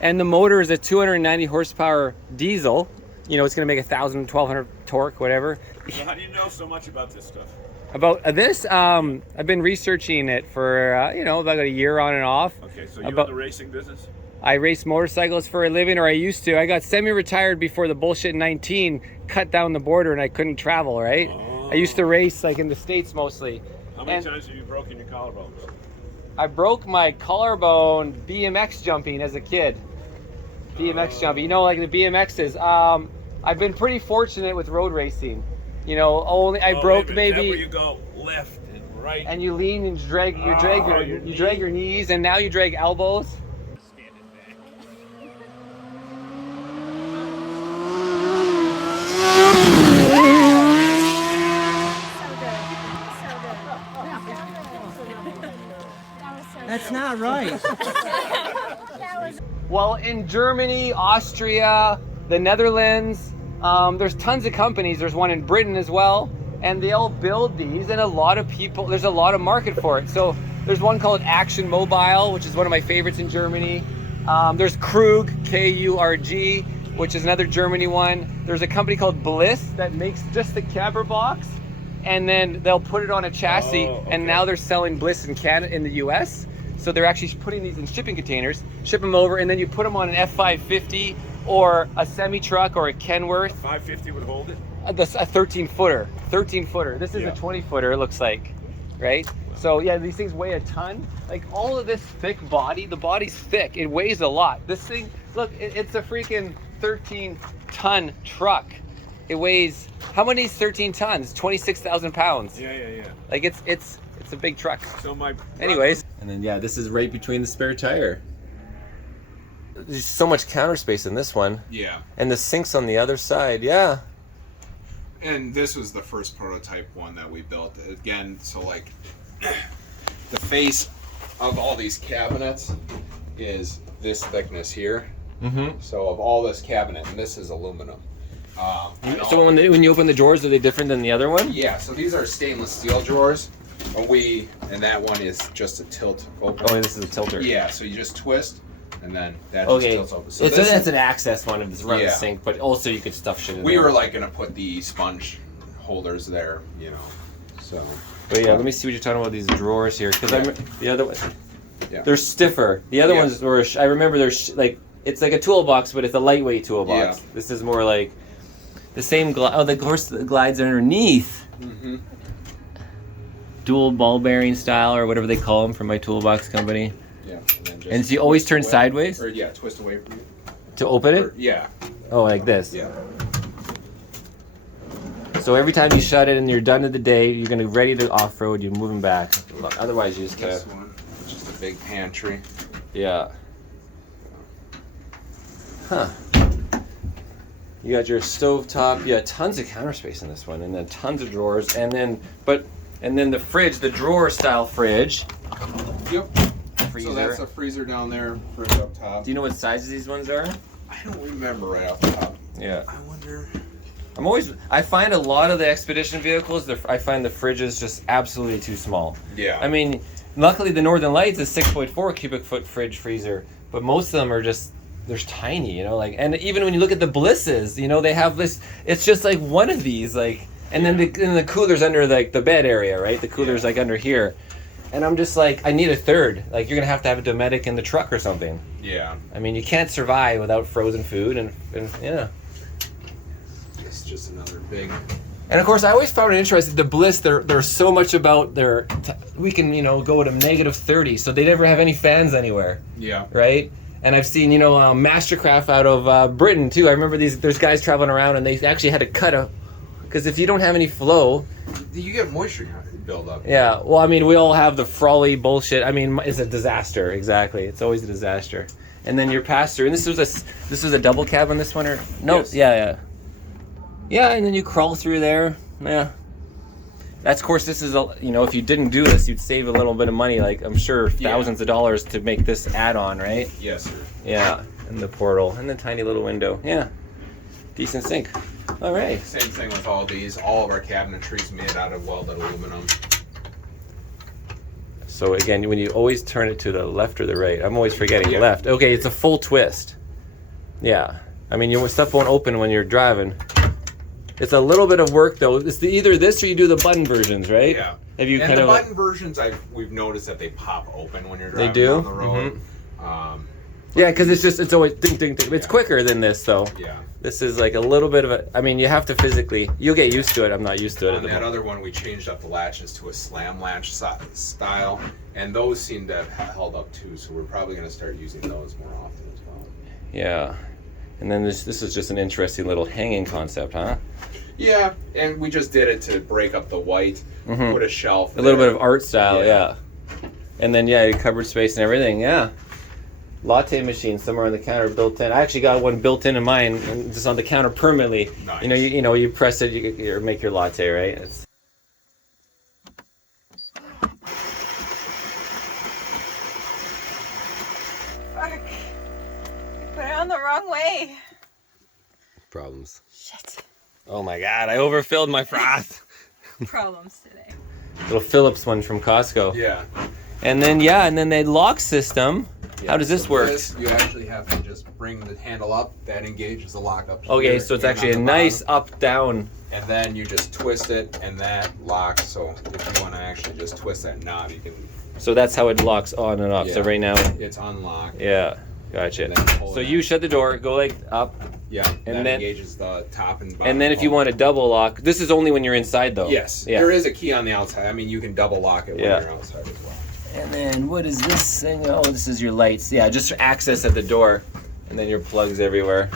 and the motor is a 290 horsepower diesel. You know, it's going to make 1,000, 1,200 torque, whatever. So how do you know so much about this stuff? About this, I've been researching it for you know, about a year on and off. Okay, so you're in the racing business? I race motorcycles for a living, or I used to. I got semi-retired before the bullshit 19 cut down the border and I couldn't travel, right? Oh. I used to race like in the States mostly. How many times have you broken your collarbones? I broke my collarbone BMX jumping as a kid. BMX jumping, you know, like the BMXs. I've been pretty fortunate with road racing. You know, I broke maybe. Is that where you go left and right? And you lean and drag your knees, and now you drag elbows. That's not right. Well, in Germany, Austria, the Netherlands, there's tons of companies. There's one in Britain as well, and they all build these, and a lot of people, there's a lot of market for it. So there's one called Action Mobile, which is one of my favorites in Germany. There's Krug, K-U-R-G, which is another Germany one. There's a company called Bliss that makes just the camber box, and then they'll put it on a chassis, and now they're selling Bliss in Canada, in the US. So they're actually putting these in shipping containers, ship them over, and then you put them on an F550 or a semi-truck or a Kenworth. 550 would hold it? A 13-footer. 13-footer. This is a 20-footer, it looks like, right? Wow. So yeah, these things weigh a ton. Like all of this thick body, the body's thick. It weighs a lot. This thing, look, it's a freaking 13-ton truck. It weighs, how many is 13 tons? 26,000 pounds. Yeah. Like it's a big truck. So my anyways. And then yeah, this is right between the spare tire. There's so much counter space in this one. Yeah. And the sink's on the other side, yeah. And this was the first prototype one that we built. Again, so like the face of all these cabinets is this thickness here. Mm-hmm. So of all this cabinet, and this is aluminum. So when you open the drawers, are they different than the other one? Yeah, so these are stainless steel drawers. And that one is just a tilt open. Oh, this is a tilter. Yeah, so you just twist, and then that just tilts open. So that's an access one if it's around the sink, but also you could stuff shit in there. We were like gonna put the sponge holders there, you know. So. But yeah, let me see what you're talking about, these drawers here, because the other ones, yeah, they're stiffer. The other ones were, I remember they're like, it's like a toolbox, but it's a lightweight toolbox. Yeah. This is more like the same of course the glides underneath. Mm-hmm. Dual ball bearing style or whatever they call them from my toolbox company. Yeah. And so you always turn sideways? Or twist away from you. To open it? Yeah. Oh, like this? Yeah. So every time you shut it and you're done with the day, you're gonna ready to off-road, you're moving back. Otherwise you just This one, it's just a big pantry. Yeah. Huh. You got your stovetop, you got tons of counter space in this one, and then tons of drawers, and then the fridge, the drawer style fridge. Yep. Freezer. So that's a freezer down there, fridge up top. Do you know what sizes these ones are? I don't remember right off the top. Yeah. I wonder. I find a lot of the expedition vehicles, I find the fridges just absolutely too small. Yeah. I mean, luckily the Northern Lights is 6.4 cubic foot fridge freezer, but most of them are just, they're tiny, you know, like, and even when you look at the Blisses, you know, they have this, it's just like one of these, like, and then the cooler's under like the bed area, right? The cooler's like under here. And I'm just like, I need a third. Like, you're gonna have to have a Dometic in the truck or something. Yeah. I mean, you can't survive without frozen food, and yeah. It's just another big. And of course, I always found it interesting. The Bliss, they're so much about we can, you know, go to -30, so they never have any fans anywhere. Yeah. Right. And I've seen, you know, Mastercraft out of Britain too. I remember there's guys traveling around, and they actually had to cut Because if you don't have any flow, You get moisture buildup. yeah. Well, I mean, we all have the frawly bullshit. I mean, it's a disaster. Exactly. It's always a disaster. And then your pass-through, and this was a double cab on this one, or no? Yes. Yeah. And then you crawl through there. Yeah. That's, of course, this is a, you know, if you didn't do this, you'd save a little bit of money. Like, I'm sure thousands of dollars to make this add-on, right? Yes, sir. Yeah. And the portal and the tiny little window. Yeah. Decent sink. All right. Same thing with all these. All of our cabinetry is made out of welded aluminum. So again, when you always turn it to the left or the right, I'm always forgetting left. Okay, it's a full twist. Yeah. I mean, stuff won't open when you're driving. It's a little bit of work though. It's either this or you do the button versions, right? Yeah. Have you And kind the of button versions, we've noticed that they pop open when you're driving do? down the road. yeah, because it's always ding ding ding. It's quicker than this though. Yeah. This is like a little bit of a. I mean, you have to physically. You'll get used to it. I'm not used to it. On that other one, we changed up the latches to a slam latch style, and those seem to have held up too. So we're probably going to start using those more often as well. Yeah. And then this is just an interesting little hanging concept, huh? Yeah, and we just did it to break up the white, put a shelf. A little bit of art style, yeah. And then your cupboard space and everything, yeah. Latte machine somewhere on the counter built in. I actually got one built into mine, and just on the counter permanently. Nice. You know, you press it, you make your latte, right? It's... Fuck. I put it on the wrong way. Problems. Shit. Oh my God! I overfilled my froth. Problems today. Little Phillips one from Costco. Yeah. And then the lock system. How does this work? You actually have to just bring the handle up. That engages the lock up. Okay, here, so it's and actually a on the nice bottom. up down. And then you just twist it, and that locks. So if you want to actually just twist that knob, you can. So that's how it locks on and off. So Yeah. right now, It's unlocked. yeah, gotcha. And then pull So it you out. shut the door, go like up, Yeah. and that then- engages the top and bottom. and then if you want a double lock, this is only when you're inside though. Yes. Yeah. There is a key on the outside. I mean, you can double lock it when Yeah. you're outside as well. And then what is this thing? Oh, this is your lights. Yeah, just access at the door, and then your plugs everywhere.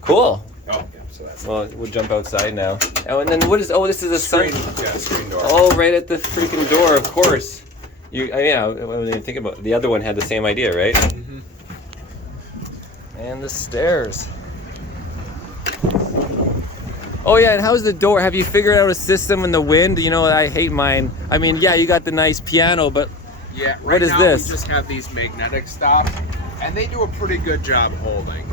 Cool. Oh, yeah. So that's Well, we'll jump outside now. Oh, and then what is? Oh, this is a sun. screen. Yeah, screen door. Oh, right at the freaking door, of course. Yeah, I wasn't even thinking about it. The other one had the same idea, right? Mm-hmm. And the stairs. Oh yeah, and how's the door? Have you figured out a system in the wind? You know, I hate mine. I mean, yeah, you got the nice piano, but Yeah. What is now this? We just have these magnetic stops, and they do a pretty good job holding.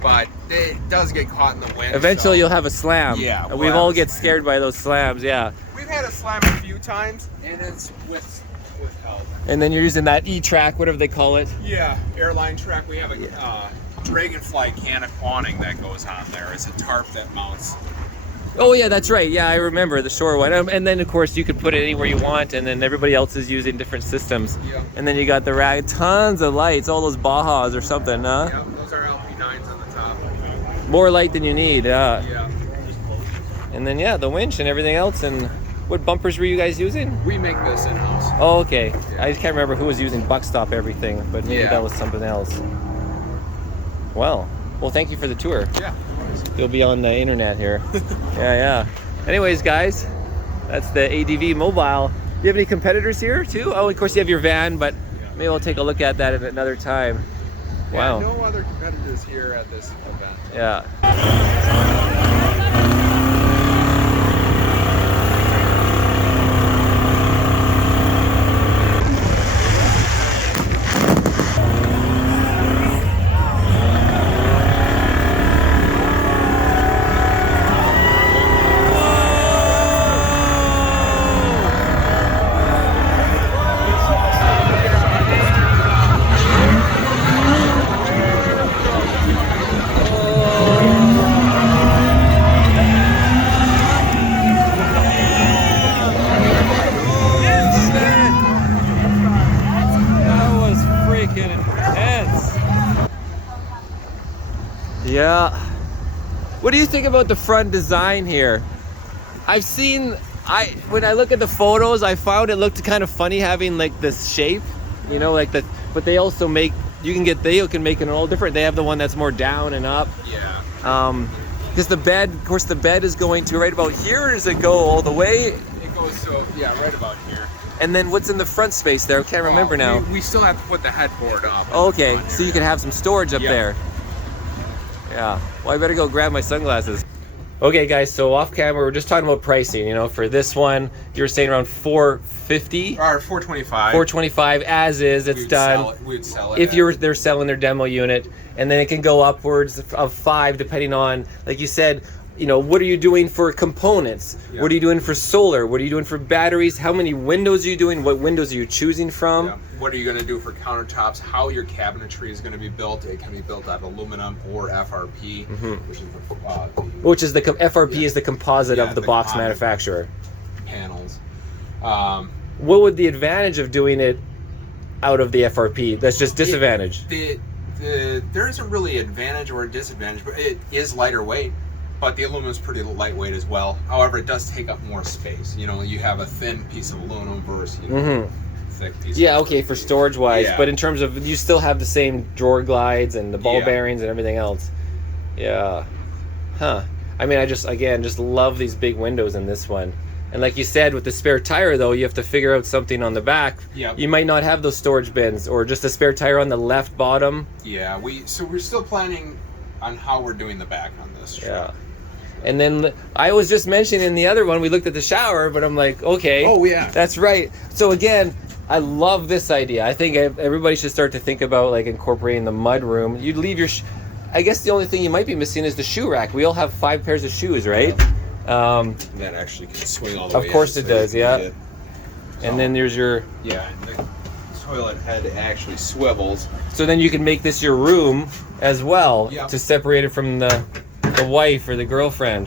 But it does get caught in the wind. eventually so- you'll have a slam. Yeah, And we'll we've have all a get slam. scared by those slams, yeah. We've had a slam a few times, and it's withheld. And then you're using that E-track, whatever they call it. Yeah, airline track. We have a Dragonfly canopy awning that goes on there. It's a tarp that mounts. Oh yeah, that's right. Yeah, I remember the shore one. And then of course you could put it anywhere you want, and then everybody else is using different systems. Yep. And then you got the rag, tons of lights, all those Bajas or something, huh? Yep, those are LP9s on the top. More light than you need. Yeah. And then yeah, the winch and everything else. And what bumpers were you guys using? We make this in-house. Oh, okay. I just can't remember who was using Buckstop everything, but maybe Yeah. that was something else. Well, thank you for the tour. Yeah. You'll be on the internet here. Yeah. Anyways, guys, that's the ADV Mobile. Do you have any competitors here too? Oh, of course you have your van, but maybe we'll take a look at that at another time. Wow. Yeah, no other competitors here at this event. Yeah. That was freaking intense. Yeah. What do you think about the front design here? When I look at the photos, I found it looked kind of funny having like this shape, you know, like but they also make, they can make it all different. They have the one that's more down and up. Yeah. Because the bed, of course, the bed is going to right about here, or does it go all the way? It goes so, yeah, right about here. And then what's in the front space there? I can't remember now. We still have to put the headboard up. Okay, so you can have some storage up Yeah. there. Yeah, well, I better go grab my sunglasses. Okay, guys, so off camera, we're just talking about pricing. You know, for this one, you were saying around $450, Or 425. $425 as is. It's done. We'd sell it. If they're selling their demo unit, and then it can go upwards of $5 depending on, like you said, you know, what are you doing for components? Yeah. What are you doing for solar? What are you doing for batteries? How many windows are you doing? What windows are you choosing from? Yeah. What are you going to do for countertops? How your cabinetry is going to be built? It can be built out of aluminum or FRP, Which is the FRP is the composite Yeah, of the the box common. manufacturer. panels. What would the advantage of doing it out of the FRP? That's just disadvantage. There isn't really advantage or a disadvantage, but it is lighter weight. But the aluminum is pretty lightweight as well. However, it does take up more space. You know, you have a thin piece of aluminum versus thick piece. Yeah, of okay, for storage wise, Yeah. but in terms of, you still have the same drawer glides and the ball Yeah. bearings and everything else. Yeah. Huh. I mean, I just love these big windows in this one. And like you said, with the spare tire though, you have to figure out something on the back. Yeah. You might not have those storage bins, or just a spare tire on the left bottom. Yeah, we're still planning on how we're doing the back on this truck. Yeah. And then I was just mentioning in the other one, we looked at the shower, but I'm like, okay. Oh, yeah. That's right. So again, I love this idea. I think everybody should start to think about like incorporating the mud room. You'd leave your, I guess the only thing you might be missing is the shoe rack. We all have 5 pairs of shoes, right? That actually can swing all the way Of course in, it so does, you yeah. can get- And then there's your, Yeah, and the toilet head actually swivels. so then you can make this your room as well, Yeah. to separate it from the wife or the girlfriend.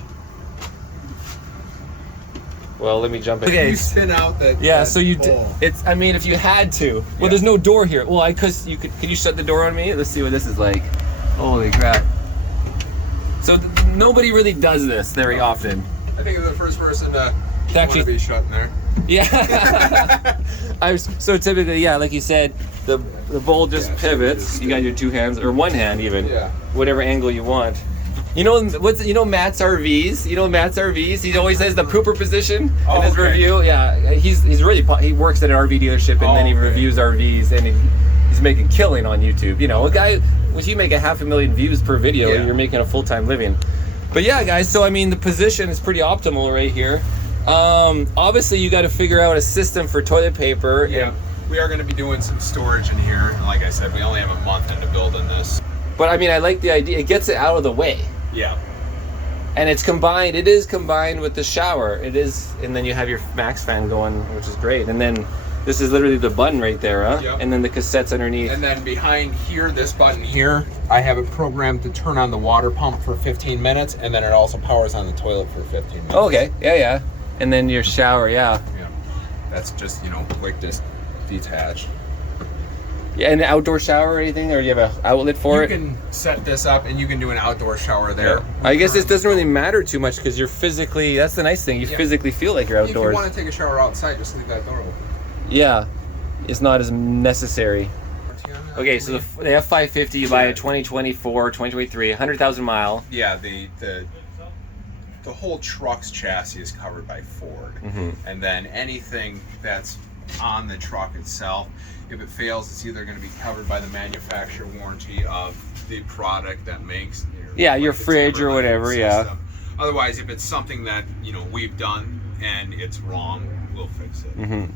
Well, let me jump in. Okay. You spin out that. Yeah, that so you hole. it's, I mean, if you had to. Well, Yeah. there's no door here. Well, can you shut the door on me? Let's see what this is like. Holy crap. So nobody really does this very often. I think you're the first person to actually- want to be shut in there. Yeah. So typically, yeah, like you said, the bowl just pivots. You got your 2 hands, or 1 hand even. Yeah. Whatever angle you want. You know Matt's RVs? You know Matt's RVs? He always says the pooper position in his okay. review. Yeah, he works at an RV dealership, and then he okay. reviews RVs, and he's making killing on YouTube. You know, a guy, when you make 500,000 views per video, Yeah. you're making a full-time living. But yeah, guys, so I mean, the position is pretty optimal right here. Obviously, you got to figure out a system for toilet paper. Yeah. We are going to be doing some storage in here. And like I said, we only have a month into building this. But I mean, I like the idea. It gets it out of the way. Yeah. And it's combined, it is combined with the shower. It is, and then you have your max fan going, which is great. And then this is literally the button right there, huh? Yep. And then the cassette's underneath. And then behind here, this button here, I have it programmed to turn on the water pump for 15 minutes, and then it also powers on the toilet for 15 minutes. Oh, okay, yeah. And then your shower, yeah. Yeah. That's just, quick detach. Yeah, and an outdoor shower or anything, or you have an outlet for You it? can set this up and you can do an outdoor shower there. Yeah. I guess this doesn't really matter too much because you're physically, that's the nice thing, you Yeah. physically feel like you're If you outdoors. want to take a shower outside, just leave that door open. Yeah, it's not as necessary. Okay, so the F550, you buy a 2024, 2023, 100,000 mile. Yeah, the whole truck's chassis is covered by Ford. And then anything that's on the truck itself, if it fails, it's either going to be covered by the manufacturer warranty of the product that makes Your the fridge or Timberline whatever, yeah. system. Otherwise, if it's something that we've done and it's wrong, we'll fix it.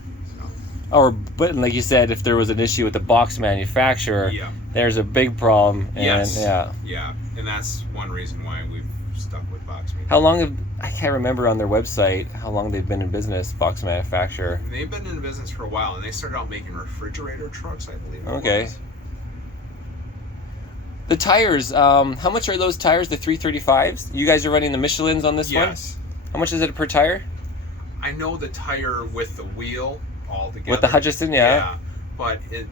But like you said, if there was an issue with the box manufacturer, Yeah. there's a big problem. And Yes. yeah. And that's one reason why we've stuck with Boxman. How long I can't remember on their website how long they've been in business, box manufacturer. They've been in business for a while, and they started out making refrigerator trucks, I believe. Okay. Was. The tires, how much are those tires, the 335s? You guys are running the Michelins on this one? Yes. How much is it per tire? I know the tire with the wheel all together. With the Hutchison, yeah. But it.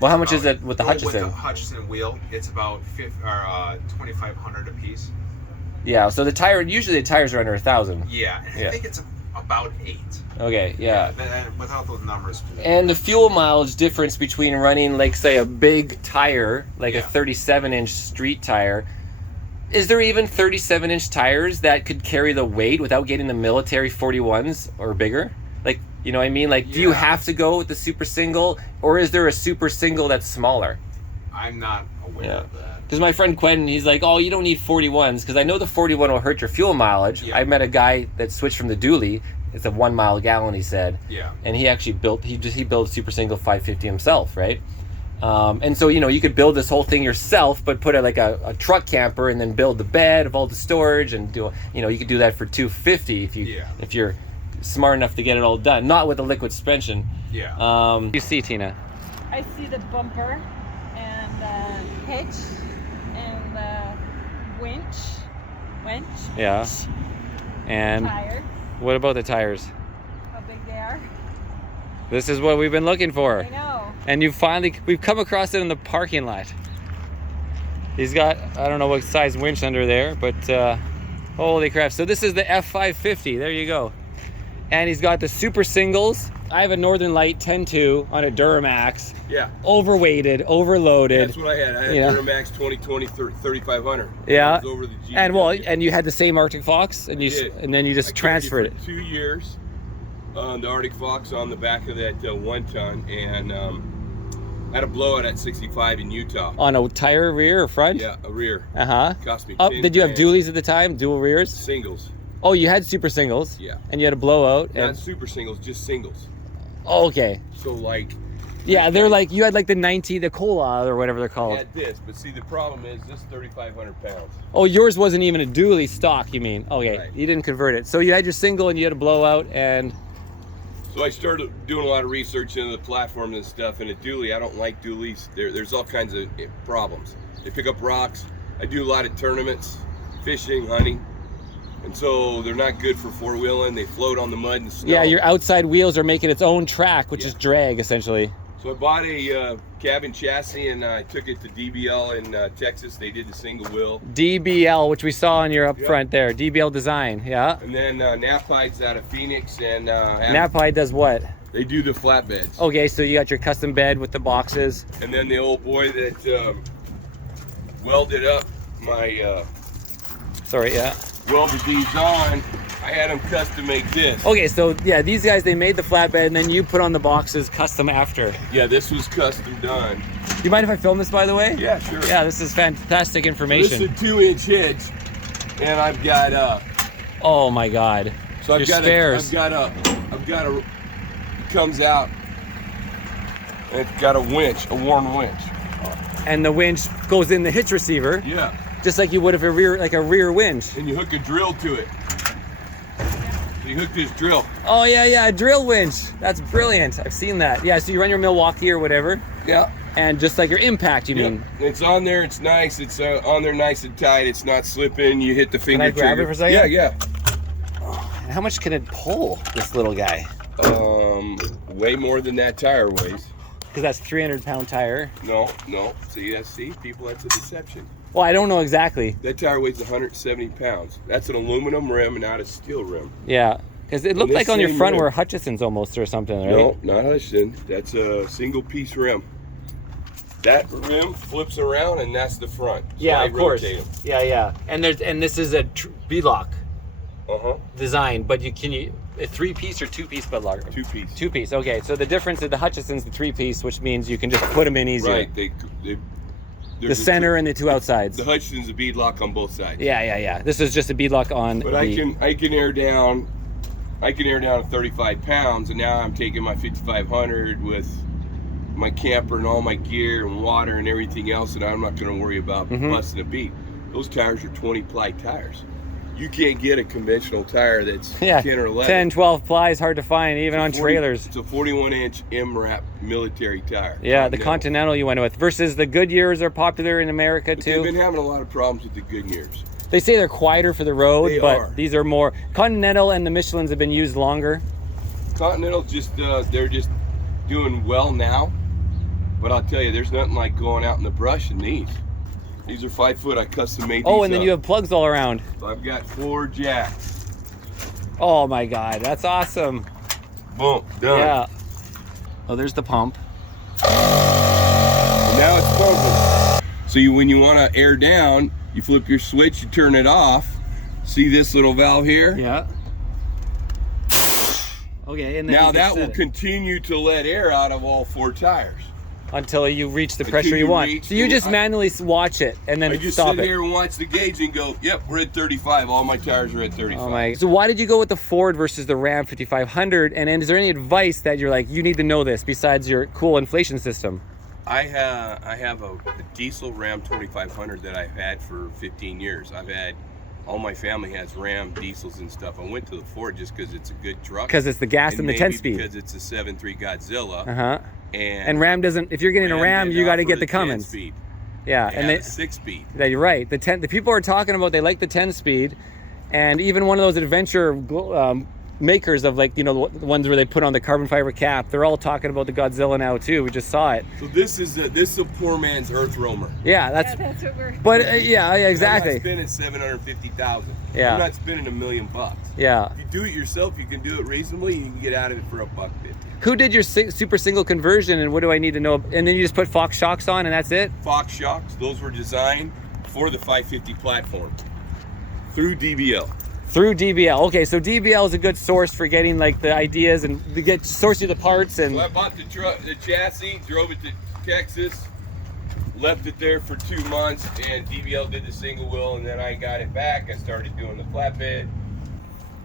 Well, how much is it with the Hutchison? With the Hutchison wheel, it's about 2,500 a piece. Yeah, so usually the tires are under 1,000. Yeah, and Yeah. I think it's about 8. Okay, yeah. Without those numbers. And the fuel mileage difference between running, like, say, a big tire, like a Yeah. 37-inch street tire, Is there even 37-inch tires that could carry the weight without getting the military 41s or bigger? Like, you know what I mean? Like, do you have to go with the super single, or is there a super single that's smaller? I'm not aware of that. Because my friend Quentin, he's like, oh, you don't need 41s, because I know the 41 will hurt your fuel mileage. Yeah. I met a guy that switched from the Dually. It's a 1 mile gallon, he said. Yeah. And he actually built a super single 550 himself, right? And so, you know, you could build this whole thing yourself, but put a truck camper and then build the bed of all the storage and do, you know, you could do that for $250 if you're smart enough to get it all done. Not with a liquid suspension. Yeah. You see, Tina? I see the bumper and the hitch and the winch. Yeah. And Tire. what about the tires? How big they are. This is what we've been looking for. I know. And we've come across it in the parking lot. He's got, I don't know what size winch under there, but holy crap. So this is the F550, there you go. And he's got the super singles. I have a Northern Light 10.2 on a Duramax. Yeah. Overweighted, overloaded. That's what I had. I had Yeah. Duramax 2020 3500. Yeah. It was over the G. And you had the same Arctic Fox, and and then you just transferred it. For 2 years. The Arctic Fox on the back of that 1 ton, and I had a blowout at 65 in Utah. On a tire rear or front? Yeah, a rear. Cost me. Oh, 10 did you have grand. dualies at the time? Dual rears? Singles. Oh, you had super singles. Yeah. And you had a blowout. Not And super singles, just singles. oh, okay. So like. Yeah, they're like, you had like the Cola or whatever they're I called. had this, but see the problem is this 3,500 pounds. Oh, yours wasn't even a dually stock, you mean? Okay, Right. you didn't convert it. So you had your single and you had a blowout and... So I started doing a lot of research into the platform and stuff. And a dually, I don't like dualies. There's all kinds of problems. They pick up rocks. I do a lot of tournaments, fishing, hunting. And so they're not good for four-wheeling. They float on the mud and snow. Yeah, your outside wheels are making its own track, which Yeah. is drag, essentially. So I bought a cabin chassis and I took it to DBL in Texas. They did the single wheel. DBL, which we saw on your up Yep. front there. DBL Design, yeah. And then Napide's out of Phoenix, and Napide does what? they do the flatbeds. Okay, so you got your custom bed with the boxes. And then the old boy that welded up my Sorry, yeah. welded these on, I had him custom make this. Okay, so yeah, these guys, they made the flatbed and then you put on the boxes custom after. Yeah, this was custom done. Do you mind if I film this, by the way? Yeah, sure. Yeah, this is fantastic This information. is a 2-inch hitch, and I've got Oh my God. so I've Your got spares. I've got a it comes out, and it's got a winch, a worn winch. And the winch goes in the hitch receiver, Yeah, just like you would if a rear winch. and you hook a drill to it. So you hook this drill. Oh yeah, a drill winch. That's brilliant. I've seen that. Yeah, so you run your Milwaukee or whatever, Yeah. and just like your impact, you mean. It's on there. It's nice. It's on there nice and tight. It's not slipping. You hit the finger I grab trigger. it for a second? Yeah, And how much can it pull, this little guy? way more than that tire weighs. Because that's 300-pound tire. No. See, people, that's a deception. Well, I don't know exactly. That tire weighs 170 pounds. That's an aluminum rim and not a steel rim. Yeah, because it looked this like on your same front rim- were Hutchison's almost or something, right? No, not Hutchinson. That's a single piece rim. That rim flips around and that's the front. So Yeah, I of course. rotate 'em. Yeah. And this is a beadlock Uh-huh. design, but a 3-piece or 2-piece beadlock? 2-piece. 2-piece. Okay, so the difference is the Hutchison's the 3-piece, which means you can just put them in easier. Right. The there's a center two- and the two outsides. The Hutchinson's a beadlock on both sides. Yeah. This is just a beadlock on. But I can air down. I can air down 35 pounds, and now I'm taking my 5500 with my camper and all my gear and water and everything else, and I'm not going to worry about busting a bead. Those tires are 20-ply tires. You can't get a conventional tire that's 10 or 11. 10, 12 ply is hard to find, even on 40 trailers. It's a 41-inch MRAP military tire. Yeah, the Continental you went with. Versus the Goodyears are popular in America But they've too. been having a lot of problems with the Goodyears. They say they're quieter for the road, They but are. these are more. Continental and the Michelins have been used longer. Continental they're just doing well now, but I'll tell you, there's nothing like going out in the brush in these. These are 5 foot. I custom made these. Oh, and then up. you have plugs all around. I've got 4 jacks. Oh my God, that's awesome. Boom, done. Yeah. Oh, there's the pump. Now it's pumping. So when you want to air down, you flip your switch, you turn it off. See this little valve here? Yeah. Okay, and then Now you that set will it continue to let air out of all 4 tires. Until you reach the Until pressure you you want. reach So you the- just manually watch it and then I just stop sit it. here and watch the gauge and go, yep, we're at 35. All my tires are at 35. Oh my! So why did you go with the Ford versus the Ram 5500? And then is there any advice that you're like, you need to know this besides your cool inflation system? I have a diesel Ram 2500 that I've had for 15 years. All my family has Ram diesels and stuff. I went to the Ford just because it's a good truck. Because it's the gas and the 10-speed. Because it's a 7.3 Godzilla. Uh-huh. And Ram doesn't, if you're getting a Ram, you got to get the Cummins. Cummins. Yeah, and a 6-speed. Yeah, you're right. The people are talking about they like the 10-speed, and even one of those adventure makers of, like, you know, the ones where they put on the carbon fiber cap, they're all talking about the Godzilla now too. We just saw it. So this is a poor man's Earth Roamer. Yeah, That's what we're. But yeah, exactly. I'm not spending 750,000. Yeah. I'm not spending $1 million. Yeah. If you do it yourself, you can do it reasonably. You can get out of it for $1.50. Who did your super single conversion, and what do I need to know? And then you just put Fox shocks on, and that's it? Fox shocks, those were designed for the 550 platform through DBL. Through DBL. Okay, so DBL is a good source for getting, like, the ideas and to get sourcing the parts. And So I bought the chassis, drove it to Texas, left it there for 2 months, and DBL did the single wheel, and then I got it back. I started doing the flatbed.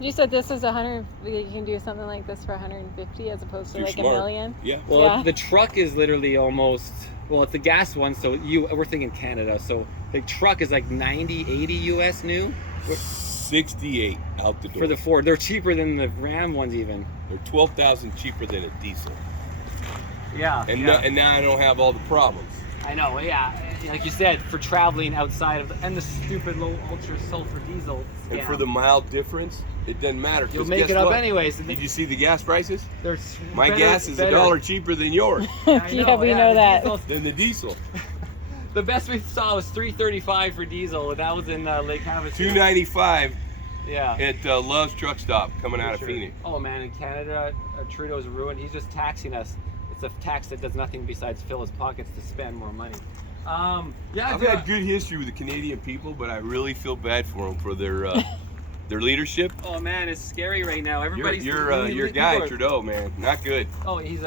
You said this is 100. You can do something like this for 150 as opposed to Too like smart. $1 million. Yeah. well, Yeah. the truck is literally almost, well, it's the gas one, so we're thinking Canada. So the truck is like 90, 80 US new 68 out the door. for the Ford. They're cheaper than the Ram ones even. They're 12,000 cheaper than a diesel. Yeah. And now I don't have all the problems. I know, yeah. Like you said, for traveling outside of and the stupid low ultra sulfur diesel. And yeah. for the mild difference, it doesn't matter. 'cause You'll make guess it up what? anyways. Did you see the gas prices? They're My better- gas is better. $1 cheaper than yours, Yeah, we know the that. diesel's- than the diesel. The best we saw was $3.35 for diesel, and that was in Lake Havasu. $2.95 Yeah. at Love's Truck Stop coming out of Sure. Phoenix. Oh man, in Canada, Trudeau's ruined. He's just taxing us. It's a tax that does nothing besides fill his pockets to spend more money. Yeah, I've had good history with the Canadian people, but I really feel bad for them for their leadership. Oh man, it's scary right now. Everybody's Your people guy are- Trudeau, man, not good. Oh, he's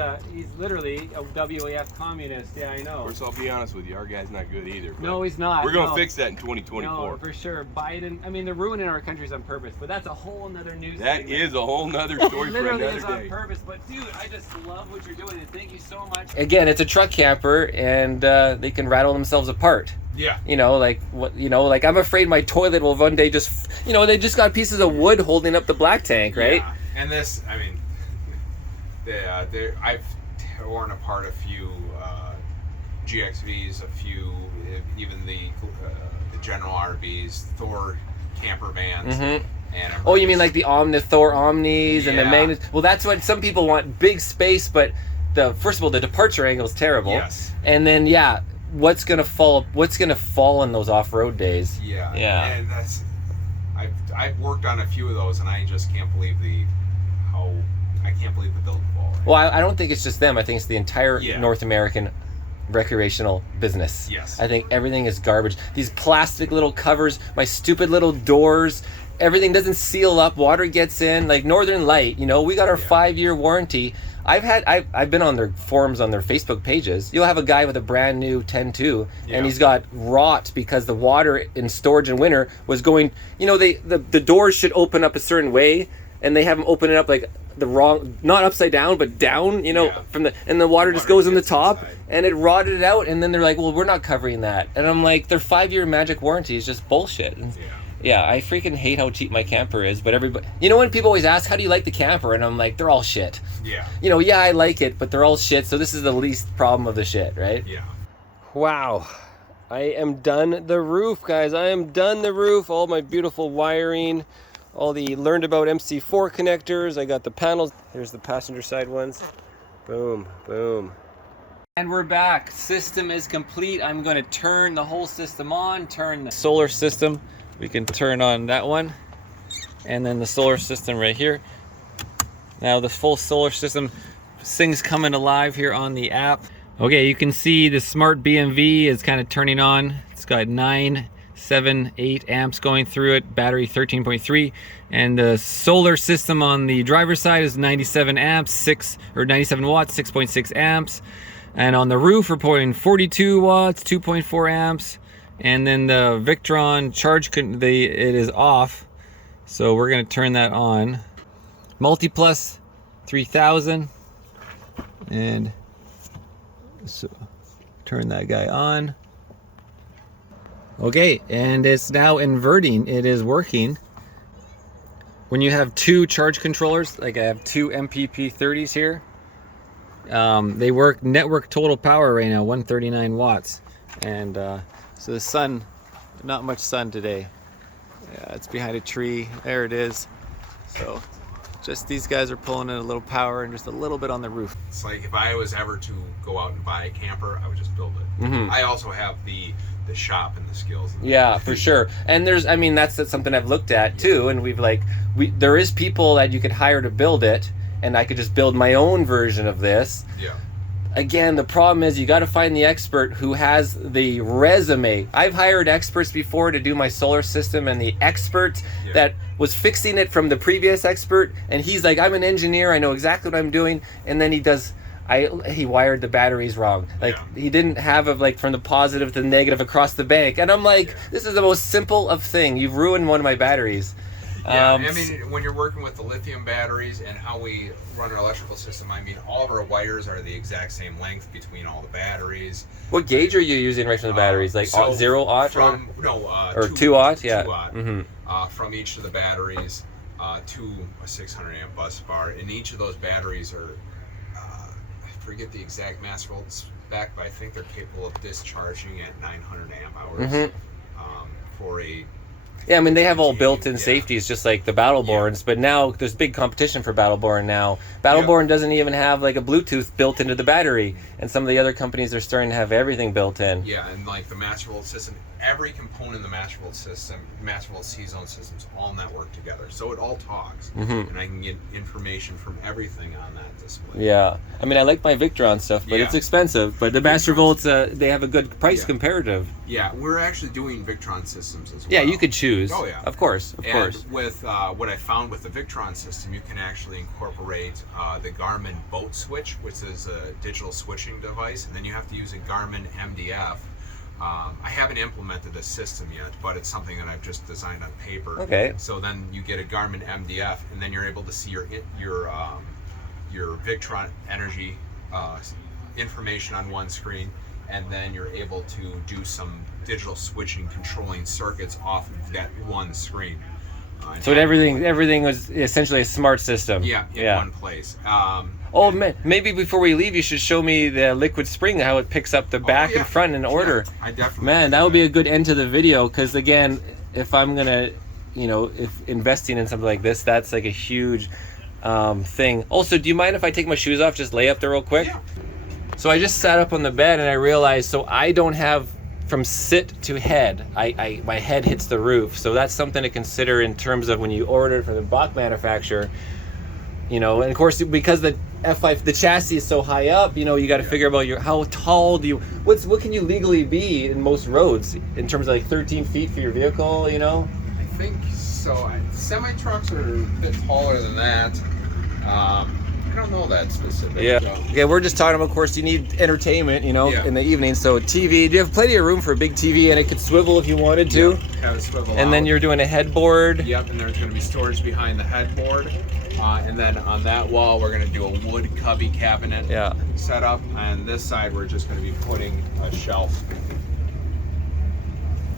literally a WAF communist. Yeah, I Of know. course, I'll be honest with you, our guy's not good either. but No, he's not. We're gonna no. fix that in 2024. No, for sure. Biden. I mean, they're ruining our countries on purpose, but that's a whole nother news. That segment. is a whole nother story for Literally another is on day. purpose, but dude, I just love what you're doing, and thank you so much. Again, it's a truck camper, and they can rattle themselves apart. Yeah. You know, like what? You know, like I'm afraid my toilet will one day just, you know, they just got pieces of wood holding up the black tank, right? Yeah. And this, I mean, I've torn apart a few GXVs, a few, even the General RVs, Thor camper vans. Mm-hmm. And Oh, you mean like the Thor Omnis and the Yeah. magnets? Well, that's what some people want, big space, but first of all, the departure angle is terrible. Yes. And then, yeah, what's gonna fall in those off-road days? Yeah. Yeah. And that's, I've worked on a few of those, and I just can't believe the build quality. Well, I don't think it's just them. I think it's the entire Yeah. North American recreational business. Yes. I think everything is garbage. These plastic little covers, my stupid little doors, everything doesn't seal up. Water gets in. Like Northern Light, you know, we got our 5-year warranty. I've been on their forums on their Facebook pages. You'll have a guy with a brand new 10.2 Yeah. and he's got rot because the water in storage in winter was going, you know, the doors should open up a certain way and they have them open it up like the wrong, not upside down, but down, you know, Yeah. and the water just goes in the gets top inside. and it rotted it out. And then they're like, well, we're not covering that. And I'm like, their 5-year magic warranty is just bullshit. And yeah, I freaking hate how cheap my camper is, but everybody, you know, when people always ask, how do you like the camper? And I'm like, they're all shit. Yeah. You know, yeah, I like it, but they're all shit, so this is the least problem of the shit, right? Yeah. Wow. I am done the roof, guys. I am done the roof. All my beautiful wiring, all the learned about MC4 connectors. I got the panels. Here's the passenger side ones. Boom, boom. And we're back. System is complete. I'm going to turn the whole system on, turn the solar system. We can turn on that one, and then the solar system right here. Now the full solar system, this thing's coming alive here on the app. Okay, you can see the smart BMV is kind of turning on. It's got 9, 7, 8 amps going through it, battery 13.3, and the solar system on the driver's side is 97 amps, 97 watts, 6.6 amps. And on the roof we're putting 42 watts, 2.4 amps. And then the Victron charge, it is off. So we're gonna turn that on. Multiplus 3000. And so turn that guy on. Okay, and it's now inverting. It is working. When you have two charge controllers, like I have two MPP30s here, they work network total power right now, 139 watts. And so the sun, not much sun today. Yeah, it's behind a tree. There it is. So just these guys are pulling in a little power and just a little bit on the roof. It's like if I was ever to go out and buy a camper, I would just build it. Mm-hmm. I also have the shop and the skills. Yeah, for sure. And there's, I mean, that's something I've looked at too. And there is people that you could hire to build it, and I could just build my own version of this. Yeah. Again, the problem is you got to find the expert who has the resume. I've hired experts before to do my solar system, and the expert that was fixing it from the previous expert, and he's like, I'm an engineer, I know exactly what I'm doing, and then he wired the batteries wrong. Like he didn't have from the positive to the negative across the bank, and I'm like, this is the most simple of thing. You've ruined one of my batteries. Yeah, I mean, when you're working with the lithium batteries and how we run our electrical system, I mean, all of our wires are the exact same length between all the batteries. What gauge are you using right from the batteries? Like 0 aught? Or 2 aught? Yeah. 2 aught. Mm-hmm. From each of the batteries to a 600 amp bus bar. And each of those batteries are, I forget the exact mass volts back, but I think they're capable of discharging at 900 amp hours for a... Yeah, I mean, they have all built-in safeties, just like the Battleborns, but now there's big competition for Battleborn now. Battleborn doesn't even have like a Bluetooth built into the battery, and some of the other companies are starting to have everything built in. Yeah, and like the master volt system, every component of the master volt system, master volt C-zone systems, all network together, so it all talks, and I can get information from everything on that display. Yeah, I mean, I like my Victron stuff, but it's expensive. But the master volts, they have a good price comparative. Yeah, we're actually doing Victron systems as well. Yeah, you could choose. Oh yeah, of course. With what I found with the Victron system, you can actually incorporate the Garmin boat switch, which is a digital switching device, and then you have to use a Garmin MDF. I haven't implemented this system yet, but it's something that I've just designed on paper. Okay. So then you get a Garmin MDF, and then you're able to see your Victron energy information on one screen, and then you're able to do some digital switching, controlling circuits off of that one screen. So everything was essentially a smart system. Yeah, in one place. Oh man, maybe before we leave, you should show me the liquid spring, how it picks up the back and front in order. I definitely. Man, that would be a good end to the video, because again, if I'm gonna, if investing in something like this, that's like a huge thing. Also, do you mind if I take my shoes off, just lay up there real quick? Yeah. So I just sat up on the bed and I realized, so I don't have from sit to head. My head hits the roof, so that's something to consider in terms of when you order from the Boxmanufaktur. And of course, because the F5, the chassis is so high up, you got to figure about how tall do you, what can you legally be in most roads in terms of like 13 feet for your vehicle, I think so. Semi trucks are a bit taller than that. I don't know that specific. Yeah. Okay, we're just talking about, of course, you need entertainment, in the evening. So TV, you have plenty of room for a big TV, and it could swivel if you wanted to. Yeah, have it swivel and out. Then you're doing a headboard. Yep, and there's going to be storage behind the headboard. And then on that wall, we're going to do a wood cubby cabinet setup. On this side, we're just going to be putting a shelf.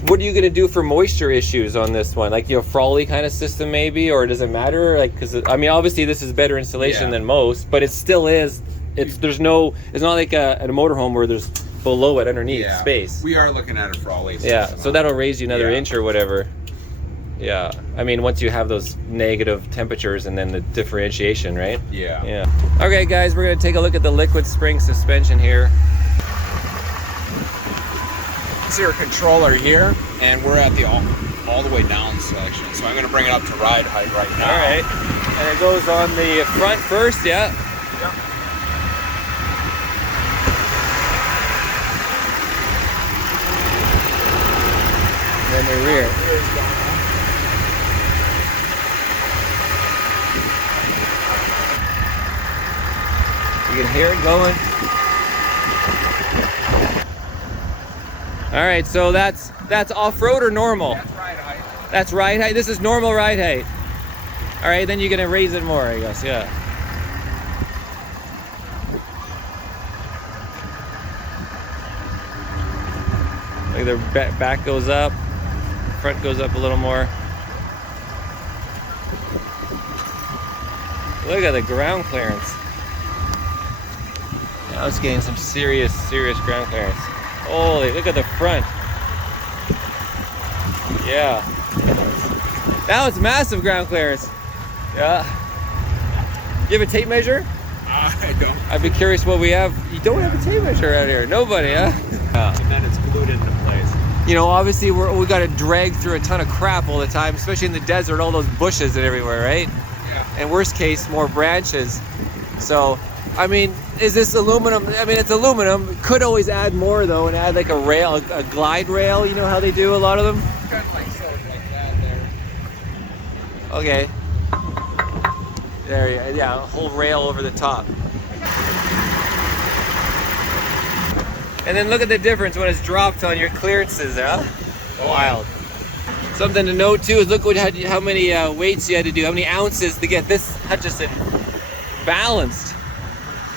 What are you going to do for moisture issues on this one? Like, Frawley kind of system maybe, or does it matter? Like, because I mean, obviously this is better insulation than most, but it still is. It's not like a motorhome where there's below it underneath space. We are looking at a Frawley system. Yeah, so that'll raise you another inch or whatever. Yeah, I mean, once you have those negative temperatures and then the differentiation, right? Yeah. Yeah. Okay, guys, we're going to take a look at the liquid spring suspension here. It's your controller here, and we're at the all the way down section. So I'm going to bring it up to ride height right now. All right. And it goes on the front first, yeah? Yep. the rear. You can hear it going. All right, so that's off-road or normal? That's ride height. That's ride height. This is normal ride height. All right, then you're gonna raise it more, I guess. Yeah. Like the back goes up, front goes up a little more. Look at the ground clearance. Now it's getting some serious ground clearance. Holy, look at the front. Yeah. Now it's massive ground clearance. Yeah. You have a tape measure? I don't. I'd be curious what we have. You don't have a tape measure out here. Nobody, huh? And then it's glued into place. You know, obviously we got to drag through a ton of crap all the time, especially in the desert, all those bushes and everywhere, right? Yeah. And worst case, more branches. So, I mean, is this aluminum? I mean, it's aluminum. Could always add more though, and add like a rail, a glide rail. You know how they do a lot of them. Kind of like sort of like that there. Okay. There, yeah, a whole rail over the top. And then look at the difference when it's dropped on your clearances, huh? Wild. Something to note too is look how many weights you had to do, how many ounces to get this Hutchison balanced.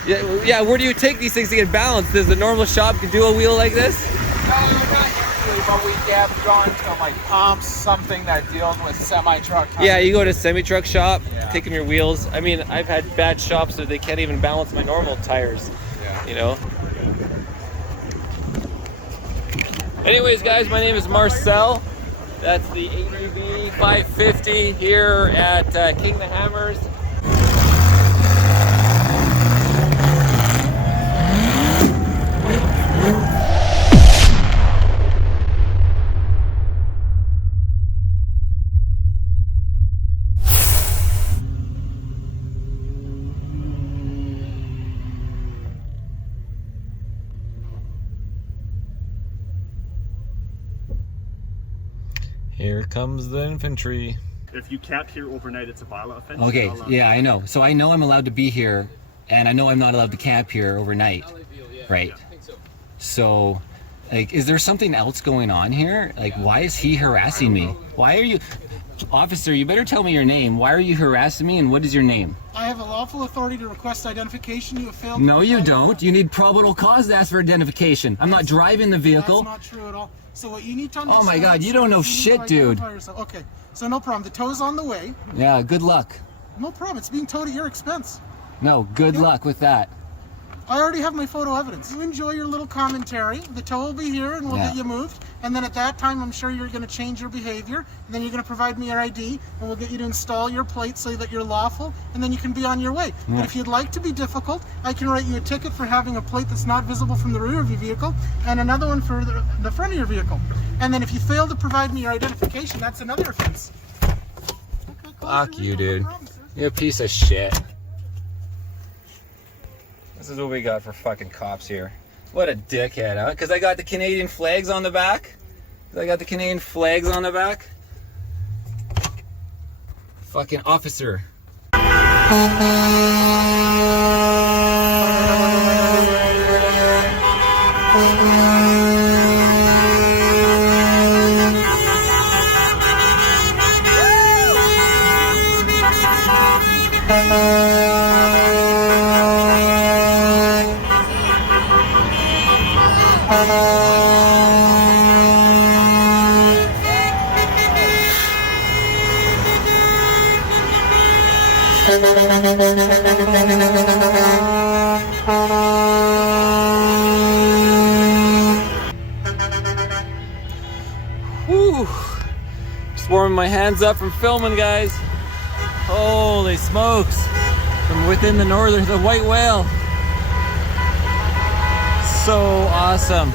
Yeah, where do you take these things to get balanced? Does the normal shop do a wheel like this? No, not usually, but we have gone to like pumps, something that deals with semi-truck. Yeah, you go to a semi-truck shop, Yeah. take them your wheels. I mean, I've had bad shops so they can't even balance my normal tires, Yeah. you know? Anyways, guys, my name is Marcel. That's the ADV 550 here at King the Hammers. Here comes the infantry. If you camp here overnight, it's a violent offense. Okay, yeah, I know. So I know I'm allowed to be here, and I know I'm not allowed to camp here overnight, right? So, like, is there something else going on here? Like, why is he harassing me? Why are you... Officer, you better tell me your name. Why are you harassing me, and what is your name? I have a lawful authority to request identification. You have failed. No, you don't. You need probable cause to ask for identification. I'm not driving the vehicle. That's not true at all. So what you need to understand... Oh my God, you don't know is you shit, need to dude. identify yourself. Okay, so no problem. The tow's on the way. Yeah, good luck. No problem. It's being towed at your expense. No, good luck with that. I already have my photo evidence. You enjoy your little commentary. The tow will be here and we'll Yeah. get you moved. And then at that time, I'm sure you're going to change your behavior. And then you're going to provide me your ID and we'll get you to install your plate so that you're lawful. And then you can be on your way. Yeah. But if you'd like to be difficult, I can write you a ticket for having a plate that's not visible from the rear of your vehicle and another one for the front of your vehicle. And then if you fail to provide me your identification, that's another offense. Okay, Fuck you, dude. No problem, sir. You're a piece of shit. This is what we got for fucking cops here. What a dickhead, huh? Because I got the Canadian flags on the back. Fucking officer. Whew. Just warming my hands up from filming, guys. Holy smokes. From within the white whale. So awesome.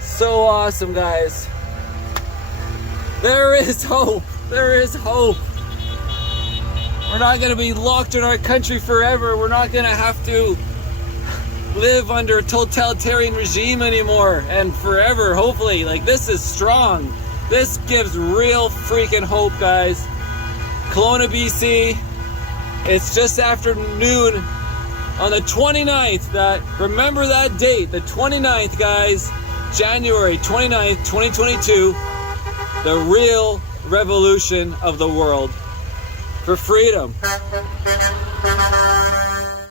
So awesome, guys. There is hope. There is hope. We're not going to be locked in our country forever. We're not going to have to live under a totalitarian regime anymore and forever, hopefully. Like, this is strong. This gives real freaking hope, guys. Kelowna, BC. It's just after noon on the 29th. Remember that date, the 29th, guys. January 29th, 2022. The real revolution of the world for freedom.